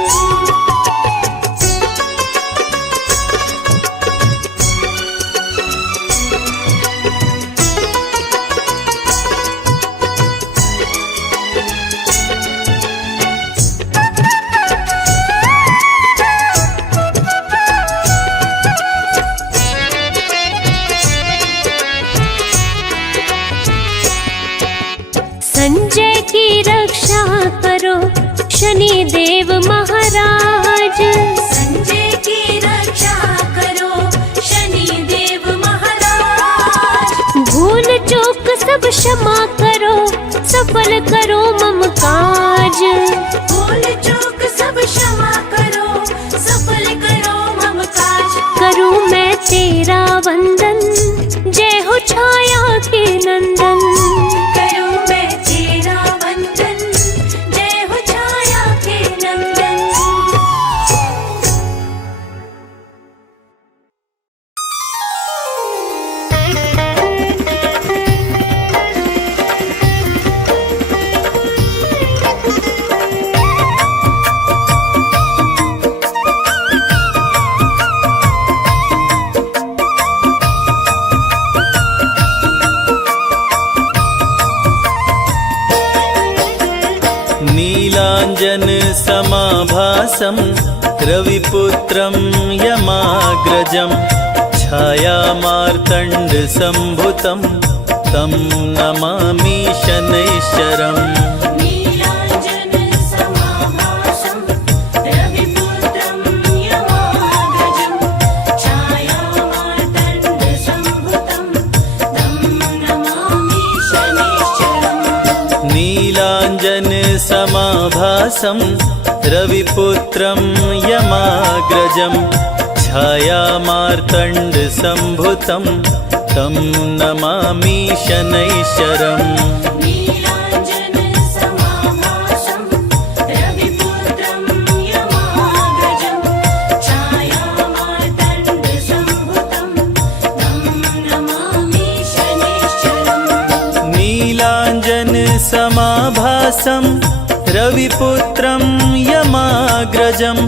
संजय की रक्षा करो शनि देव महाराज। संजय की रक्षा करो शनि देव महाराज। भूल चूक सब क्षमा करो, सफल करो मम काज। भूल चूक सब क्षमा करो, सफल करो मम काज। करूं मैं तेरा वंदन, जय हो छाया के नंदन। करूं मैं तेरा वंदन, जय हो छाया के नंदन। नीलाञ्जन समाभासं रविपुत्रं यमाग्रजं छायामार्तण्डसम्भुतं तं नमामि शनैश्चरम्। नीलाञ्जन समाभासं रविपुत्रं यमाग्रजं छायामार्तण्डसम्भुतं तं नमामि शनैश्चरम्। नीलाञ्जन समाभासं रविपुत्रं यमाग्रजं छायामार्तण्डसम्भुतं तं नमामि शनैश्चरम्। नीलाञ्जन समाभासं रविपुत्रं यमाग्रजं छायामार्तण्डसम्भुतं तं नमामि शनैश्चरम्। नीलाञ्जन समाभासं रविपुत्रं यमाग्रजं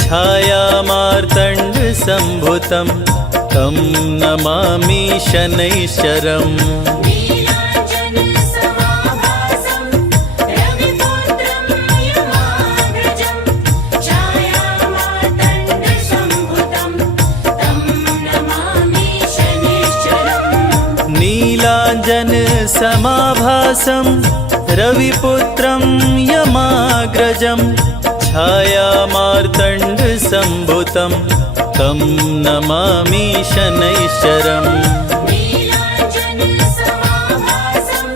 छायामार्तण्डसम्भुतं तं नमामि शनैश्चरम् नीलाञ्जनसमाभासं रविपुत्रं यमाग्रजं छायामार्तण्डसम्भुतं तं नमामि शनैश्चरम् नीलाञ्जनसमाभासं रविपुत्रं यमाग्रजं छायामार्तण्डसम्भुतं तं नमामि शनैश्चरम् नीलाञ्जनसमाभासं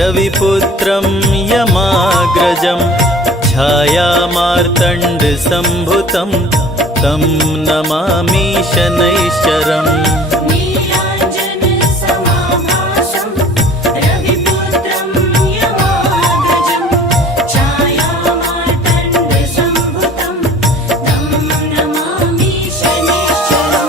रविपुत्रं यमाग्रजं छायामार्तण्डसम्भुतं तं नमामि शनैश्चरम् नीलाञ्जनसमाभासं रविपुत्रं यमाग्रजं छायामार्तण्डसम्भुतं तं नमामि शनैश्चरम्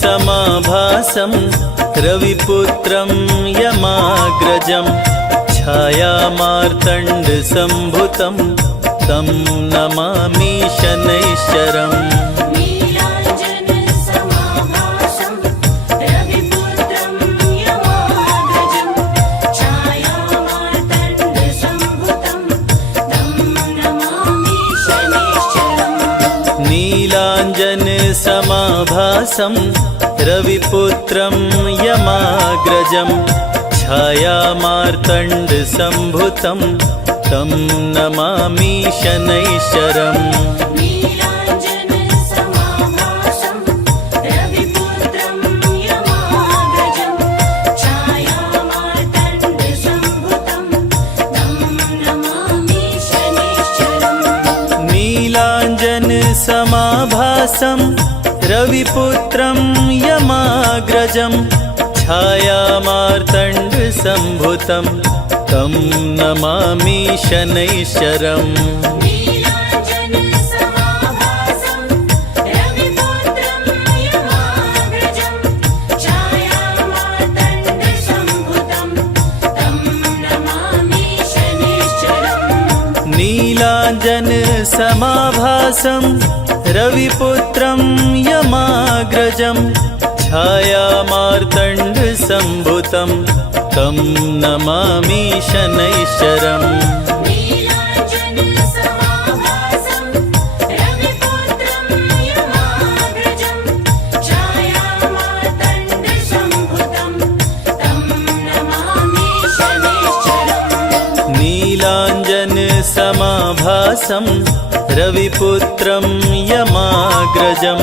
नीलाञ्जनसमाभासं रविपुत्रं यमाग्रजं छायामार्तण्डसम्भुतं तं नमामि शनैश्चरम् नीलाञ्जनसमाभासं रविपुत्रं यमाग्रजं छायामार्तण्डसम्भुतं तं नमामि शनैश्चरम् नीलाञ्जनसमाभासं रविपुत्रं यमाग्रजं छायामार्तण्डसम्भुतं तं नमामि शनैश्चरम् नीलाञ्जनसमाभासं रविपुत्रं यमाग्रजं छायामार्तण्डसम्भुतं तं नमामि शनैश्चरम् नीलाञ्जनसमाभासं रविपुत्रं यमाग्रजं छायामार्तण्डसम्भुतं तं नमामि शनैश्चरम् नीलाञ्जनसमाभासं रविपुत्रं यमाग्रजं छायामार्तण्डसम्भुतं तं नमामि शनैश्चरम् नीलाञ्जनसमाभासं रविपुत्रं यमाग्रजं छायामार्तण्डसम्भुतं तं नमामि शनैश्चरम् नीलाञ्जनसमाभासं रविपुत्रं यमाग्रजं छायामार्तण्डसम्भुतं तं नमामि शनैश्चरम् नीलाञ्जनसमाभासं रविपुत्रं यमाग्रजं छायामार्तण्डसम्भुतं तं नमामि शनैश्चरम् नीलाञ्जनसमाभासं रविपुत्रं यमाग्रजं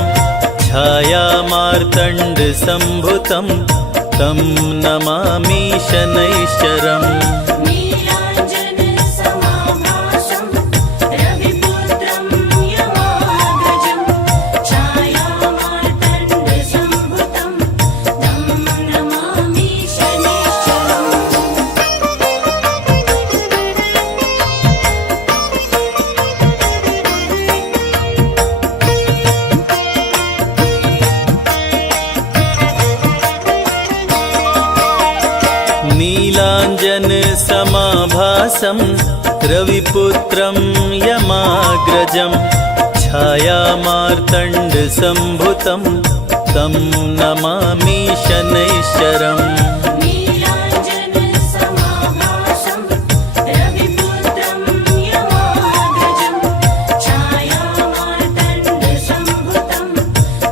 छायामार्तण्डसम्भुतं तं नमामि शनैश्चरम् नीलाञ्जनसमाभासं रविपुत्रं यमाग्रजं छायामार्तण्डसम्भुतं तं नमामि शनैश्चरम् नीलाञ्जनसमाभासं रविपुत्रं यमाग्रजं छायामार्तण्डसम्भुतं तं नमामि शनैश्चरम् नीलाञ्जनसमाभासं रविपुत्रं यमाग्रजं छायामार्तण्डसम्भुतं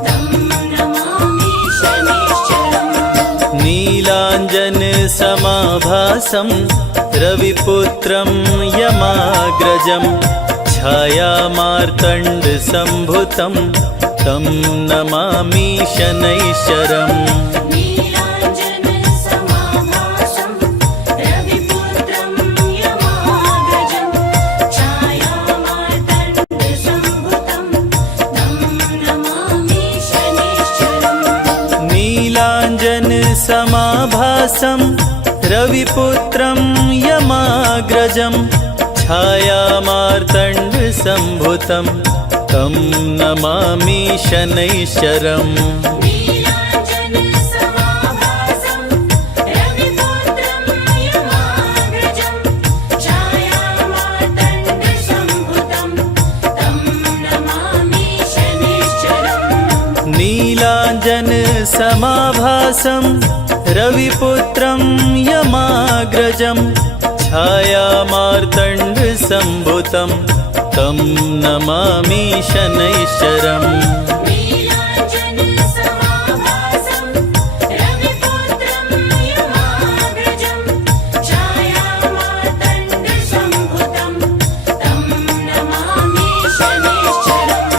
तं नमामि शनैश्चरम् नीलाञ्जनसमाभासं रविपुत्रं यमाग्रजं छायामार्तण्डसम्भुतं तं नमामि शनैश्चरम् नीलाञ्जनसमाभासं रविपुत्रं यमाग्रजं छायामार्तण्डसम्भुतं तं नमामि शनैश्चरम् समाभासं रविपुत्रं यमाग्रजं छायामार्तण्डसम्भुतं तं नमामि शनैश्चरम्। नीलाञ्जनसमाभासं रविपुत्रं यमाग्रजं छायामार्तण्डसम्भुतं तं नमामि शनैश्चरम्। नीलाञ्जनसमाभासं रविपुत्रं यमाग्रजं छायामार्तण्डसम्भुतं तं नमामि शनैश्चरम्। नीलाञ्जनसमाभासं रविपुत्रं यमाग्रजं छायामार्तण्डसम्भुतं तं नमामि शनैश्चरम्।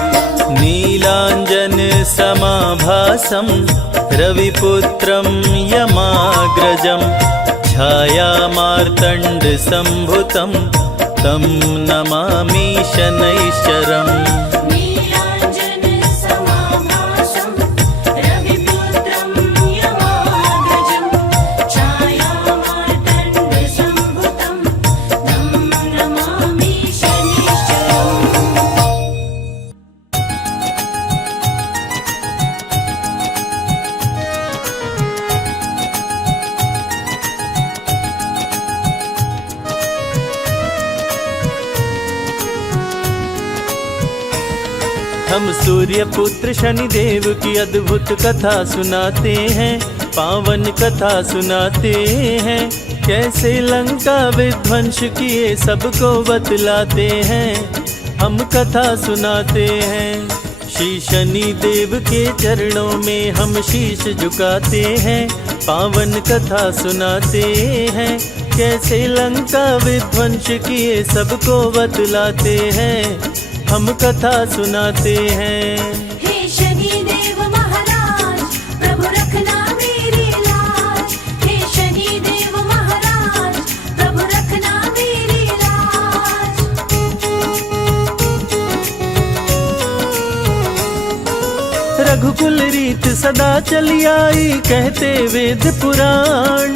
नीलाञ्जनसमाभासं रविपुत्रं यमाग्रजं छायामार्तण्डसम्भुतं तं नमामि शनैश्चरम्। नीलाञ्जनसमाभासं रविपुत्रं यमाग्रजं छायामार्तण्डसम्भुतं तं नमामि शनैश्चरम्। हम सूर्य पुत्र शनिदेव की अद्भुत कथा सुनाते हैं, पावन कथा सुनाते हैं। कैसे लंका विध्वंस किए सबको बतलाते हैं, हम कथा सुनाते हैं। श्री शनि देव के चरणों में हम शीश झुकाते हैं, पावन कथा सुनाते हैं। कैसे लंका विध्वंस किए सबको बतलाते हैं, हम कथा सुनाते हैं। हे शनिदेव महाराज प्रभु रखना मेरी लाज। हे शनिदेव महाराज प्रभु रखना मेरी लाज। रघुकुल रीत सदा चली आई, कहते वेद पुराण।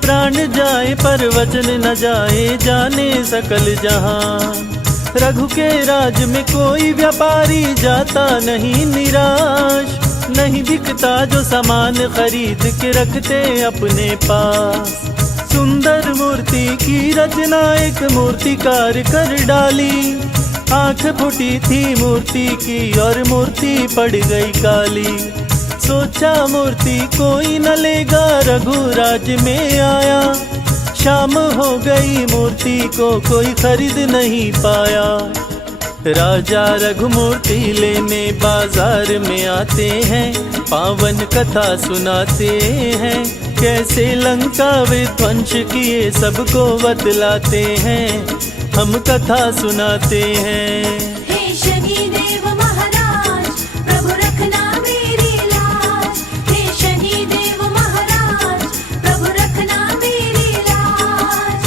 प्राण जाए पर वचन न जाए, जाने सकल जहान। रघु के राज में कोई व्यापारी जाता नहीं निराश। नहीं बिकता जो सामान खरीद के रखते अपने पास। सुंदर मूर्ति की रचना एक मूर्तिकार कर डाली। आंख फूटी थी मूर्ति की और मूर्ति पड़ गई काली। सोचा मूर्ति कोई न लेगा, रघुराज में आया। शाम हो गई मूर्ति को कोई खरीद नहीं पाया। राजा रघु मूर्ति लेने बाजार में आते हैं, पावन कथा सुनाते हैं। कैसे लंका विध्वंस किए सबको बतलाते हैं, हम कथा सुनाते हैं। हे शनिदेव महाराज प्रभु रखना मेरी लाज। हे शनिदेव महाराज प्रभु रखना मेरी लाज।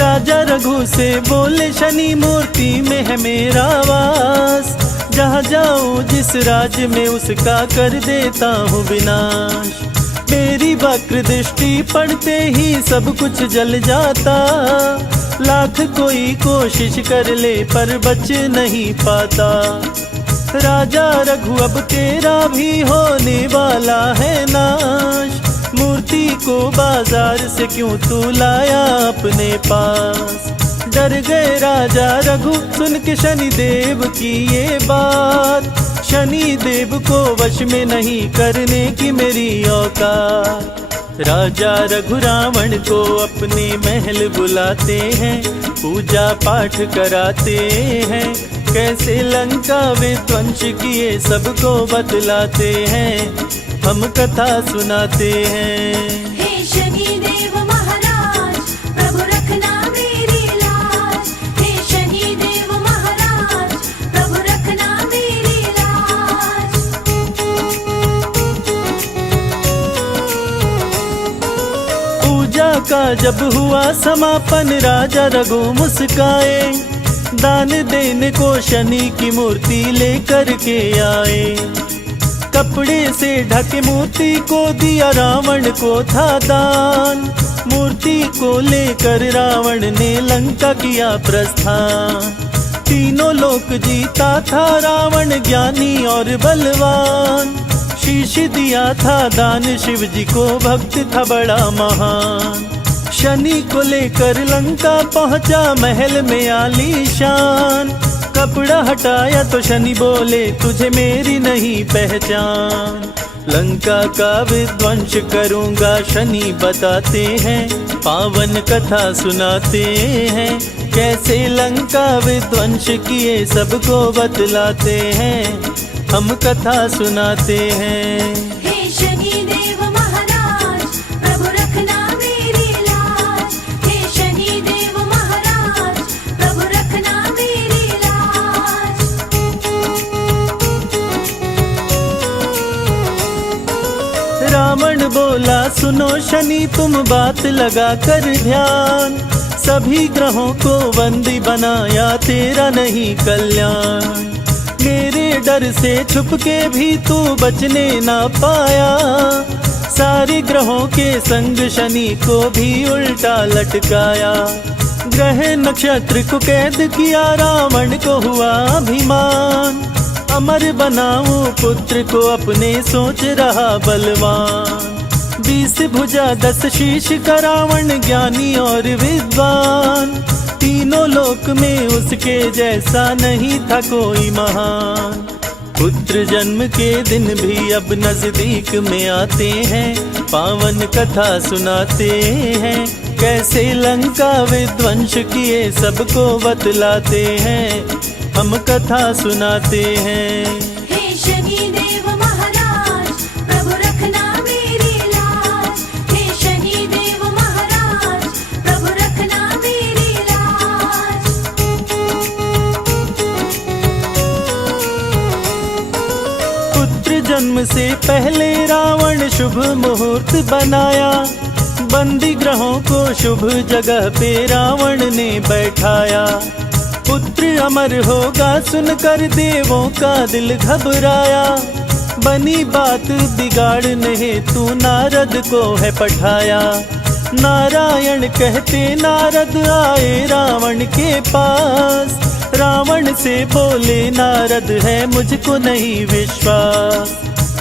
राजा रघु से बोले शनि मूर्ति में है मेरा वास। जहाँ जाऊँ जिस राज्य में उसका कर देता हूँ विनाश। मेरी वक्र दृष्टि पड़ते ही सब कुछ जल जाता। लाख कोई कोशिश कर ले पर बच नहीं पाता। राजा रघु अब तेरा भी होने वाला है नाश। मूर्ति को बाजार से क्यों तू लाया अपने पास। डर गए राजा रघु सुन के शनिदेव की ये बात। शनिदेव को वश में नहीं करने की मेरी औकात। राजा रघु रावण को अपने महल बुलाते हैं, पूजा पाठ कराते हैं। कैसे लंका विध्वंस किए सबको बतलाते हैं, हम कथा सुनाते हैं। हे शनिदेव महाराज प्रभु रखना मेरी लाज। हे शनिदेव महाराज प्रभु रखना मेरी लाज। पूजा का जब हुआ समापन, राजा रघु मुस्काए। दान देने को शनि की मूर्ति लेकर के आए। कपड़े से ढके मूर्ति को दिया रावण को था दान। मूर्ति को लेकर रावण ने लंका किया प्रस्थान। तीनों लोक जीता था रावण ज्ञानी और बलवान। शीश दिया था दान शिव जी को, भक्त था बड़ा महान। शनि को लेकर लंका पहुंचा महल में आलीशान। कपड़ा हटाया तो शनि बोले तुझे मेरी नहीं पहचान। लंका का विध्वंस करूंगा शनि बताते हैं, पावन कथा सुनाते हैं। कैसे लंका विध्वंस किए सबको बतलाते हैं, हम कथा सुनाते हैं। हे शनि देव महाराज, प्रभु रखना मेरी लाज। हे शनि देव महाराज, प्रभु रखना मेरी लाज। रावण बोला सुनो शनि तुम बात लगा कर ध्यान। सभी ग्रहों को बंदी बनाया तेरा नहीं कल्याण। मेरे डर से छुप के भी तू बचने ना पाया। सारे ग्रहों के संग शनि को भी उल्टा लटकाया। ग्रह नक्षत्र को कैद किया, रावण को हुआ अभिमान। अमर बनाऊं पुत्र को अपने, सोच रहा बलवान। 20 भुजा 10 शीश का रावण ज्ञानी और विद्वान। तीनों लोक में उसके जैसा नहीं था कोई महान। पुत्र जन्म के दिन भी अब नजदीक में आते हैं, पावन कथा सुनाते हैं। कैसे लंका विध्वंस किए सबको बतलाते हैं, हम कथा सुनाते हैं। हे शनि देव महाराज, प्रभु रखना मेरी लाज। हे शनि देव महाराज, प्रभु रखना मेरी लाज। पुत्र जन्म से पहले रावण शुभ मुहूर्त बनाया। बंदी ग्रहों को शुभ जगह पे रावण ने बैठाया। पुत्र अमर होगा सुनकर देवों का दिल घबराया। बनी बात बिगाड़ने हेतु नारद को है पठाया। नारायण कहते नारद आए रावण के पास। रावण से बोले नारद है मुझको नहीं विश्वास।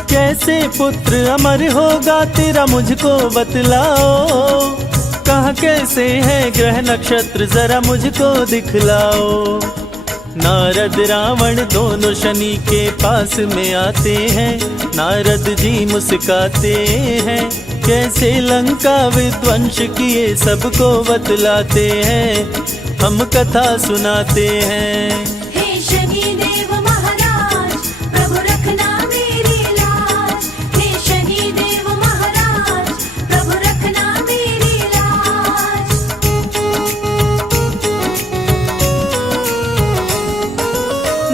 कैसे पुत्र अमर होगा तेरा मुझको बतलाओ। कहाँ कैसे है ग्रह नक्षत्र जरा मुझको दिखलाओ। नारद रावण दोनों शनि के पास में आते हैं। नारद जी मुस्काते हैं। कैसे लंका विध्वंस किए सबको बतलाते हैं, हम कथा सुनाते हैं। हे शनि देव महाराज, प्रभु रखना मेरी लाज। हे शनि देव महाराज, प्रभु रखना मेरी लाज।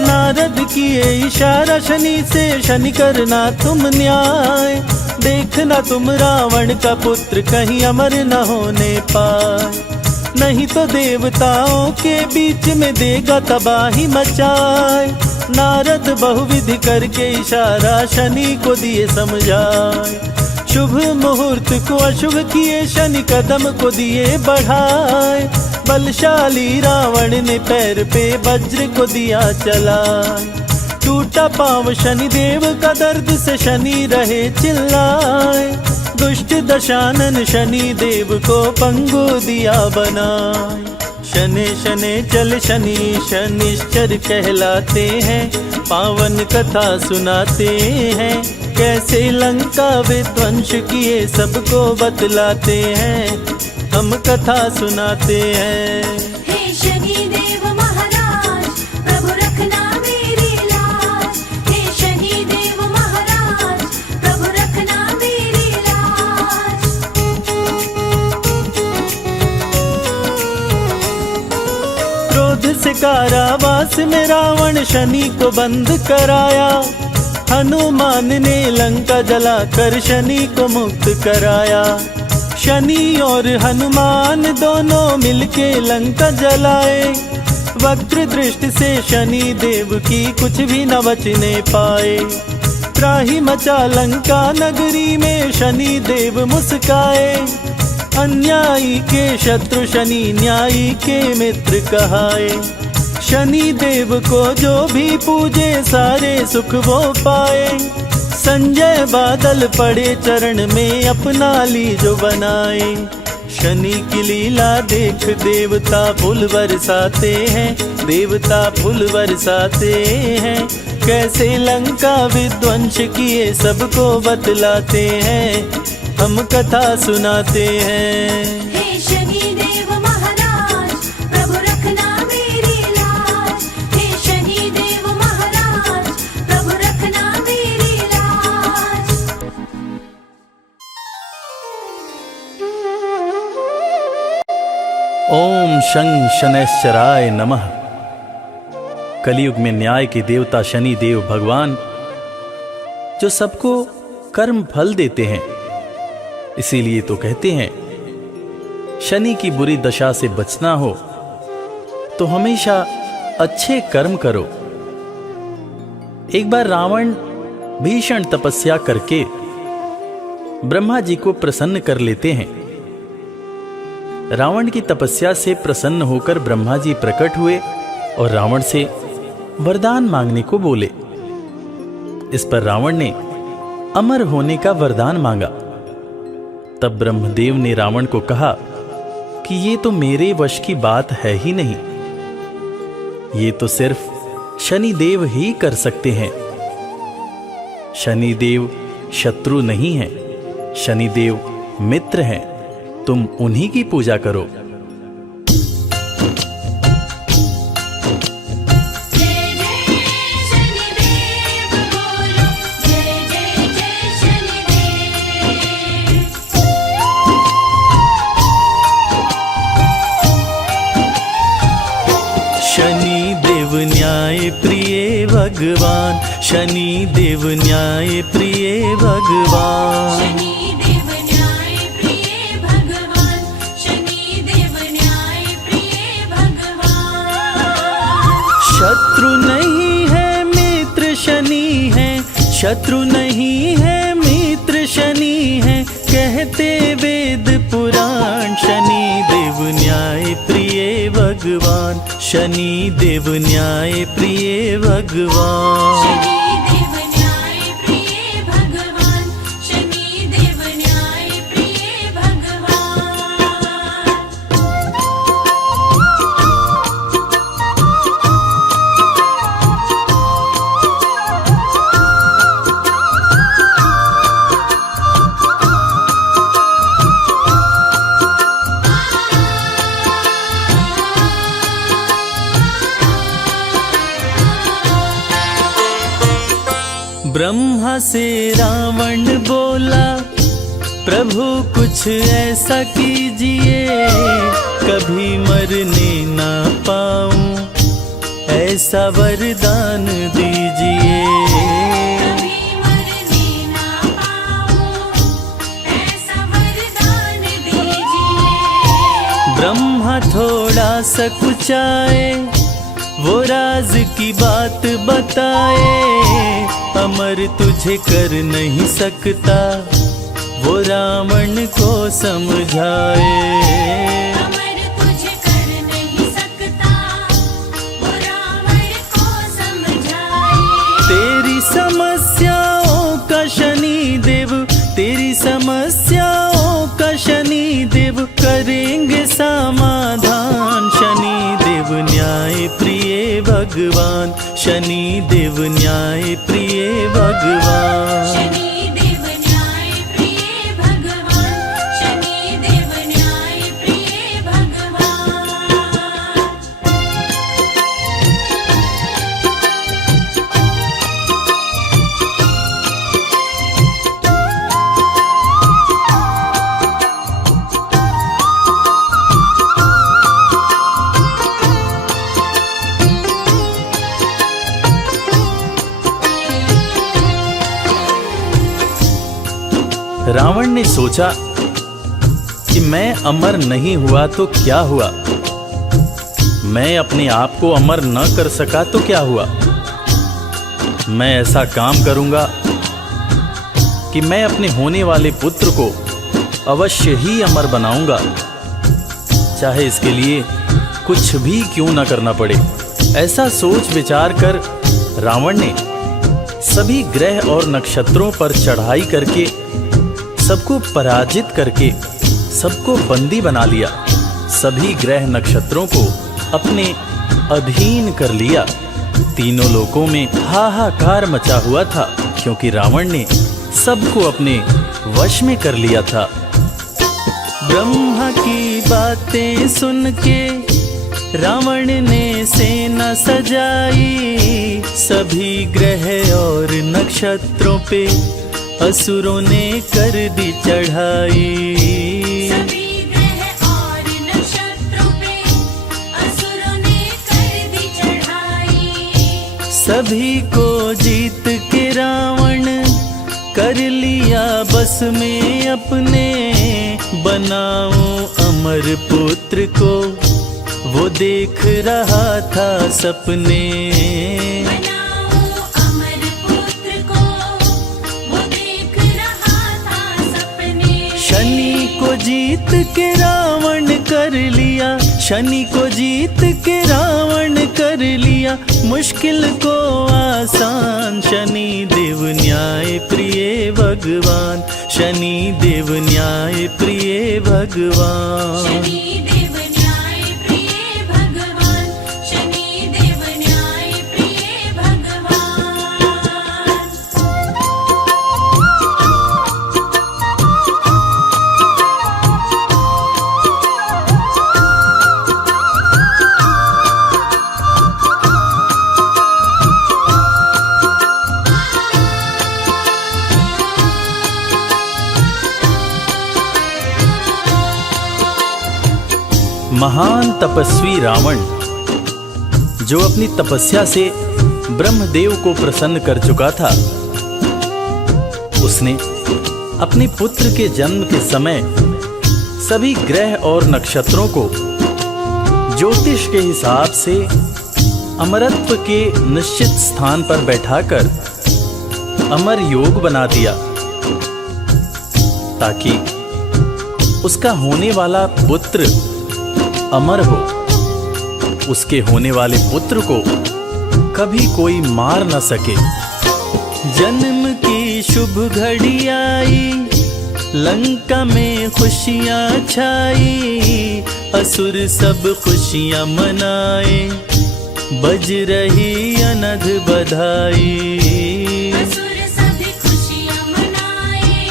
नारद किए इशारा शनि से, शनि करना तुम न्याय। देखना तुम रावण का पुत्र कहीं अमर न होने पाए। नहीं तो देवताओं के बीच में देगा तबाही मचाए। नारद बहुविधि करके इशारा शनि को दिए समझाए। शुभ मुहूर्त को अशुभ किए शनि कदम को दिए बढ़ाए। बलशाली रावण ने पैर पे वज्र को दिया चलाए। टूटा पांव शनि देव का दर्द से शनि रहे चिल्लाए। दुष्ट दशानन शनि देव को पंगु दिया बनाए। शनि शनि चल शनि शनिश्चर कहलाते हैं। पावन कथा सुनाते हैं। कैसे लंका विध्वंस किए सबको बतलाते हैं, हम कथा सुनाते हैं। हे शनि देव महाराज, प्रभु रखना मेरी लाज। हे शनि देव महाराज, प्रभु रखना मेरी लाज। क्रोध से कारावास में रावण शनि को बंद कराया। हनुमान ने लंका जलाकर शनि को मुक्त कराया। शनि और हनुमान दोनों मिलके लंका जलाए। वक्र दृष्टि से शनि देव की कुछ भी न बचने पाए। त्राहि मचा लंका नगरी में शनि देव मुस्काए। अन्यायी के शत्रु शनि, न्यायी के मित्र कहाए। शनि देव को जो भी पूजे सारे सुख वो पाए। संजय बादल पड़े चरण में अपना ली जो बनाए। शनि की लीला देख देवता फूल बरसाते हैं, देवता फूल बरसाते हैं। कैसे लंका विध्वंस किए सबको बतलाते हैं, हम कथा सुनाते हैं। हे शनि देव महाराज, प्रभु रखना मेरी लाज। हे शनि देव महाराज, प्रभु रखना मेरी लाज। ओम शं शनैश्चराय नमः। कलयुग में न्याय के देवता शनि देव भगवान जो सबको कर्म फल देते हैं, इसीलिए तो कहते हैं शनि की बुरी दशा से बचना हो तो हमेशा अच्छे कर्म करो। एक बार रावण भीषण तपस्या करके ब्रह्मा जी को प्रसन्न कर लेते हैं। रावण की तपस्या से प्रसन्न होकर ब्रह्मा जी प्रकट हुए और रावण से वरदान मांगने को बोले। इस पर रावण ने अमर होने का वरदान मांगा। तब ब्रह्मदेव ने रावण को कहा कि ये तो मेरे वश की बात है ही नहीं, ये तो सिर्फ शनिदेव ही कर सकते हैं। शनिदेव शत्रु नहीं है, शनिदेव मित्र हैं, तुम उन्हीं की पूजा करो। जय जय शनिदेव बोलो, जय जय जय शनिदेव। शनि देव न्याय प्रिय भगवान, शनि देव न्याय प्रिय भगवान। शनि देव न्याय प्रिय भगवान, शनि देव न्याय प्रिय भगवान। शत्रु नहीं है मित्र शनि है, शत्रु नहीं है मित्र शनि है, कहते वेद पुराण। शनि देव न्याय प्रिय भगवान, शनि देव न्याय प्रिय भगवान। शनि देव न्याय प्रिय भगवान, शनि देव न्याय प्रिय भगवान। ब्रह्मा से रावण बोला, प्रभु कुछ ऐसा कीजिए, कभी मरने ना पाऊं, ऐसा वरदान दीजिए। कभी मरने ना पाऊं, ऐसा वरदान दीजिए। ब्रह्मा थोड़ा सा कुचाए, वो राज की बात बताए। अमर तुझे कर नहीं सकता, वो रावण को समझाए। अमर तुझे कर नहीं सकता, वो रावण को समझाए। तेरी समस्याओं का शनि देव, तेरी समस्याओं का शनि देव करेंगे समाधान। शनि देव न्याय प्रिय भगवान, शनि देव न्याय प्रिय भगवान। शनि देव न्याय प्रिय भगवान, शनि देव न्याय प्रिय भगवान। रावण ने सोचा कि मैं अमर नहीं हुआ तो क्या हुआ, मैं अपने आप को अमर न कर सका तो क्या हुआ? मैं ऐसा काम करूंगा कि मैं अपने होने वाले पुत्र को अवश्य ही अमर बनाऊंगा, चाहे इसके लिए कुछ भी क्यों न करना पड़े। ऐसा सोच विचार कर रावण ने सभी ग्रह और नक्षत्रों पर चढ़ाई करके सबको पराजित करके सबको बंदी बना लिया। सभी ग्रह नक्षत्रों को अपने अधीन कर लिया। तीनों लोकों में हाहाकार मचा हुआ था, क्योंकि रावण ने सबको अपने वश में कर लिया था। ब्रह्मा की बातें सुन के रावण ने सेना सजाई। सभी ग्रह और नक्षत्रों पे असुरों ने कर दी चढ़ाई। सभी ग्रह और नक्षत्रों पे असुरों ने कर दी चढ़ाई। सभी को जीत के रावण कर लिया बस में अपने। बनाऊं अमर पुत्र को वो देख रहा था सपने। बनाऊं अमर पुत्र को वो देख रहा था सपने। शनि को जीत के रावण कर लिया, शनि को जीत के रावण कर लिया मुश्किल को आसान। शनि देव न्याय प्रिय भगवान, शनि देव न्याय प्रिय भगवान। शनि देव न्याय प्रिय भगवान, शनि देव न्याय प्रिय भगवान। महान तपस्वी रावण, जो अपनी तपस्या से ब्रह्मदेव को प्रसन्न कर चुका था, उसने अपने पुत्र के जन्म के समय सभी ग्रह और नक्षत्रों को ज्योतिष के हिसाब से अमरत्व के निश्चित स्थान पर बैठाकर अमर योग बना दिया, ताकि उसका होने वाला पुत्र अमर हो। उसके होने वाले पुत्र को कभी कोई मार न सके। जन्म की शुभ घड़ी आई, लंका में खुशियां छाई। असुर सब खुशियां मनाए, बज रही अनघ बधाई। असुर सभी खुशियां मनाए,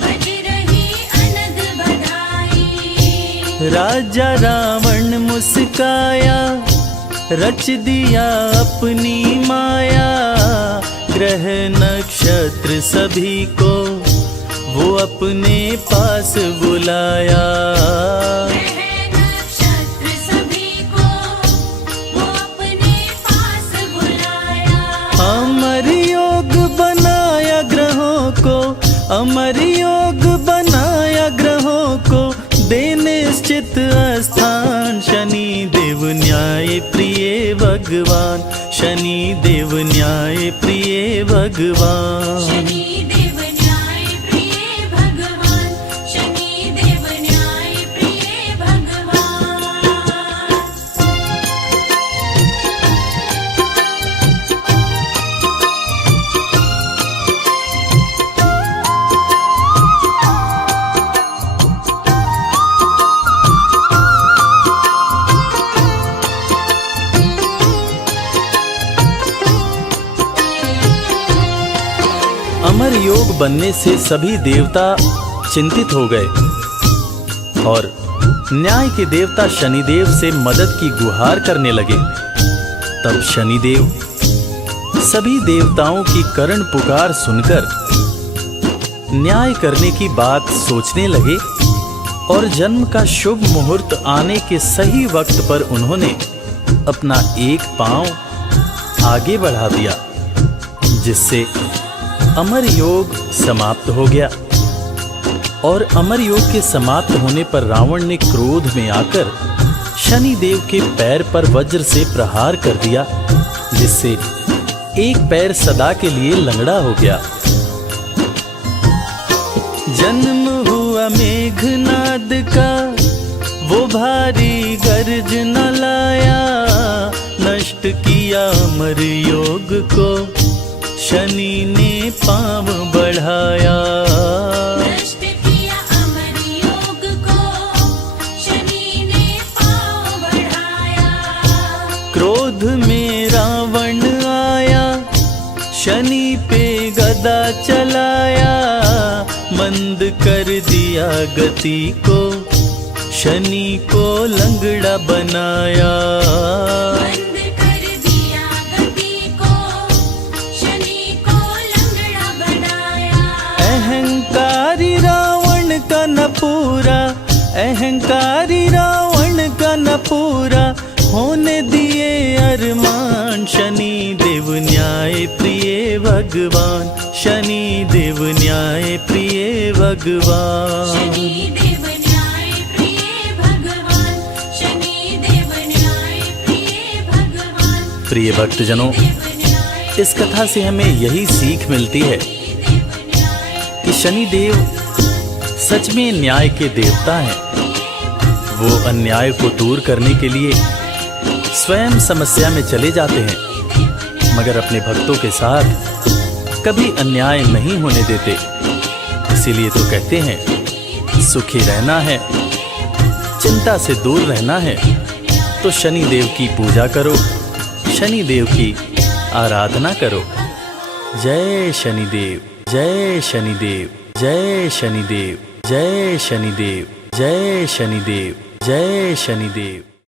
बज रही अनघ बधाई। राजा रावण मुस्काया, रच दिया अपनी माया। ग्रह नक्षत्र सभी को वो अपने पास बुलाया। ग्रह नक्षत्र सभी को वो अपने पास बुलाया। अमर योग बनाया ग्रहों को, अमर योग बनाया ग्रहों को, दे निश्चित स्थान। शनि देव न्याय प्रिय भगवान, शनि देव न्याय प्रिय भगवान। शनि देव न्याय प्रिय भगवान, शनि देव न्याय प्रिय भगवान। अमर योग बनने से सभी देवता चिंतित हो गए और न्याय के देवता शनिदेव से मदद की गुहार करने लगे। तब शनिदेव सभी देवताओं की करण पुकार सुनकर न्याय करने की बात सोचने लगे और जन्म का शुभ मुहूर्त आने के सही वक्त पर उन्होंने अपना एक पांव आगे बढ़ा दिया, जिससे अमर योग समाप्त हो गया। और अमर योग के समाप्त होने पर रावण ने क्रोध में आकर शनि देव के पैर पर वज्र से प्रहार कर दिया, जिससे एक पैर सदा के लिए लंगड़ा हो गया। जन्म हुआ मेघनाद का, वो भारी गर्जना लाया, नष्ट किया अमर योग को, शनि ने पांव बढ़ाया। नष्ट किया अमर योग को, शनि ने पांव बढ़ाया। क्रोध में रावण आया, शनि पे गदा चलाया, मंद कर दिया गति को, शनि को लंगड़ा बनाया। बंद कर दिया गति को, शनि को लंगड़ा बनाया। अहंकारी रावण का न पूरा, अहंकारी रावण का न पूरा, होने दिए अरमान। शनि देव न्याय प्रिय भगवान, शनि देव न्याय प्रिय भगवान। शनि देव न्याय प्रिय भगवान, शनि देव न्याय प्रिय भगवान। प्रिय भक्तजनों, इस कथा से हमें यही सीख मिलती है कि शनि देव सच में न्याय के देवता हैं। वो अन्याय को दूर करने के लिए स्वयं समस्या में चले जाते हैं, मगर अपने भक्तों के साथ कभी अन्याय नहीं होने देते। इसीलिए तो कहते हैं सुखी रहना है, चिंता से दूर रहना है, तो शनि देव की पूजा करो, शनि देव की आराधना करो। जय शनिदेव, जय शनिदेव, जय शनिदेव, जय शनिदेव, जय शनिदेव, जय शनिदेव।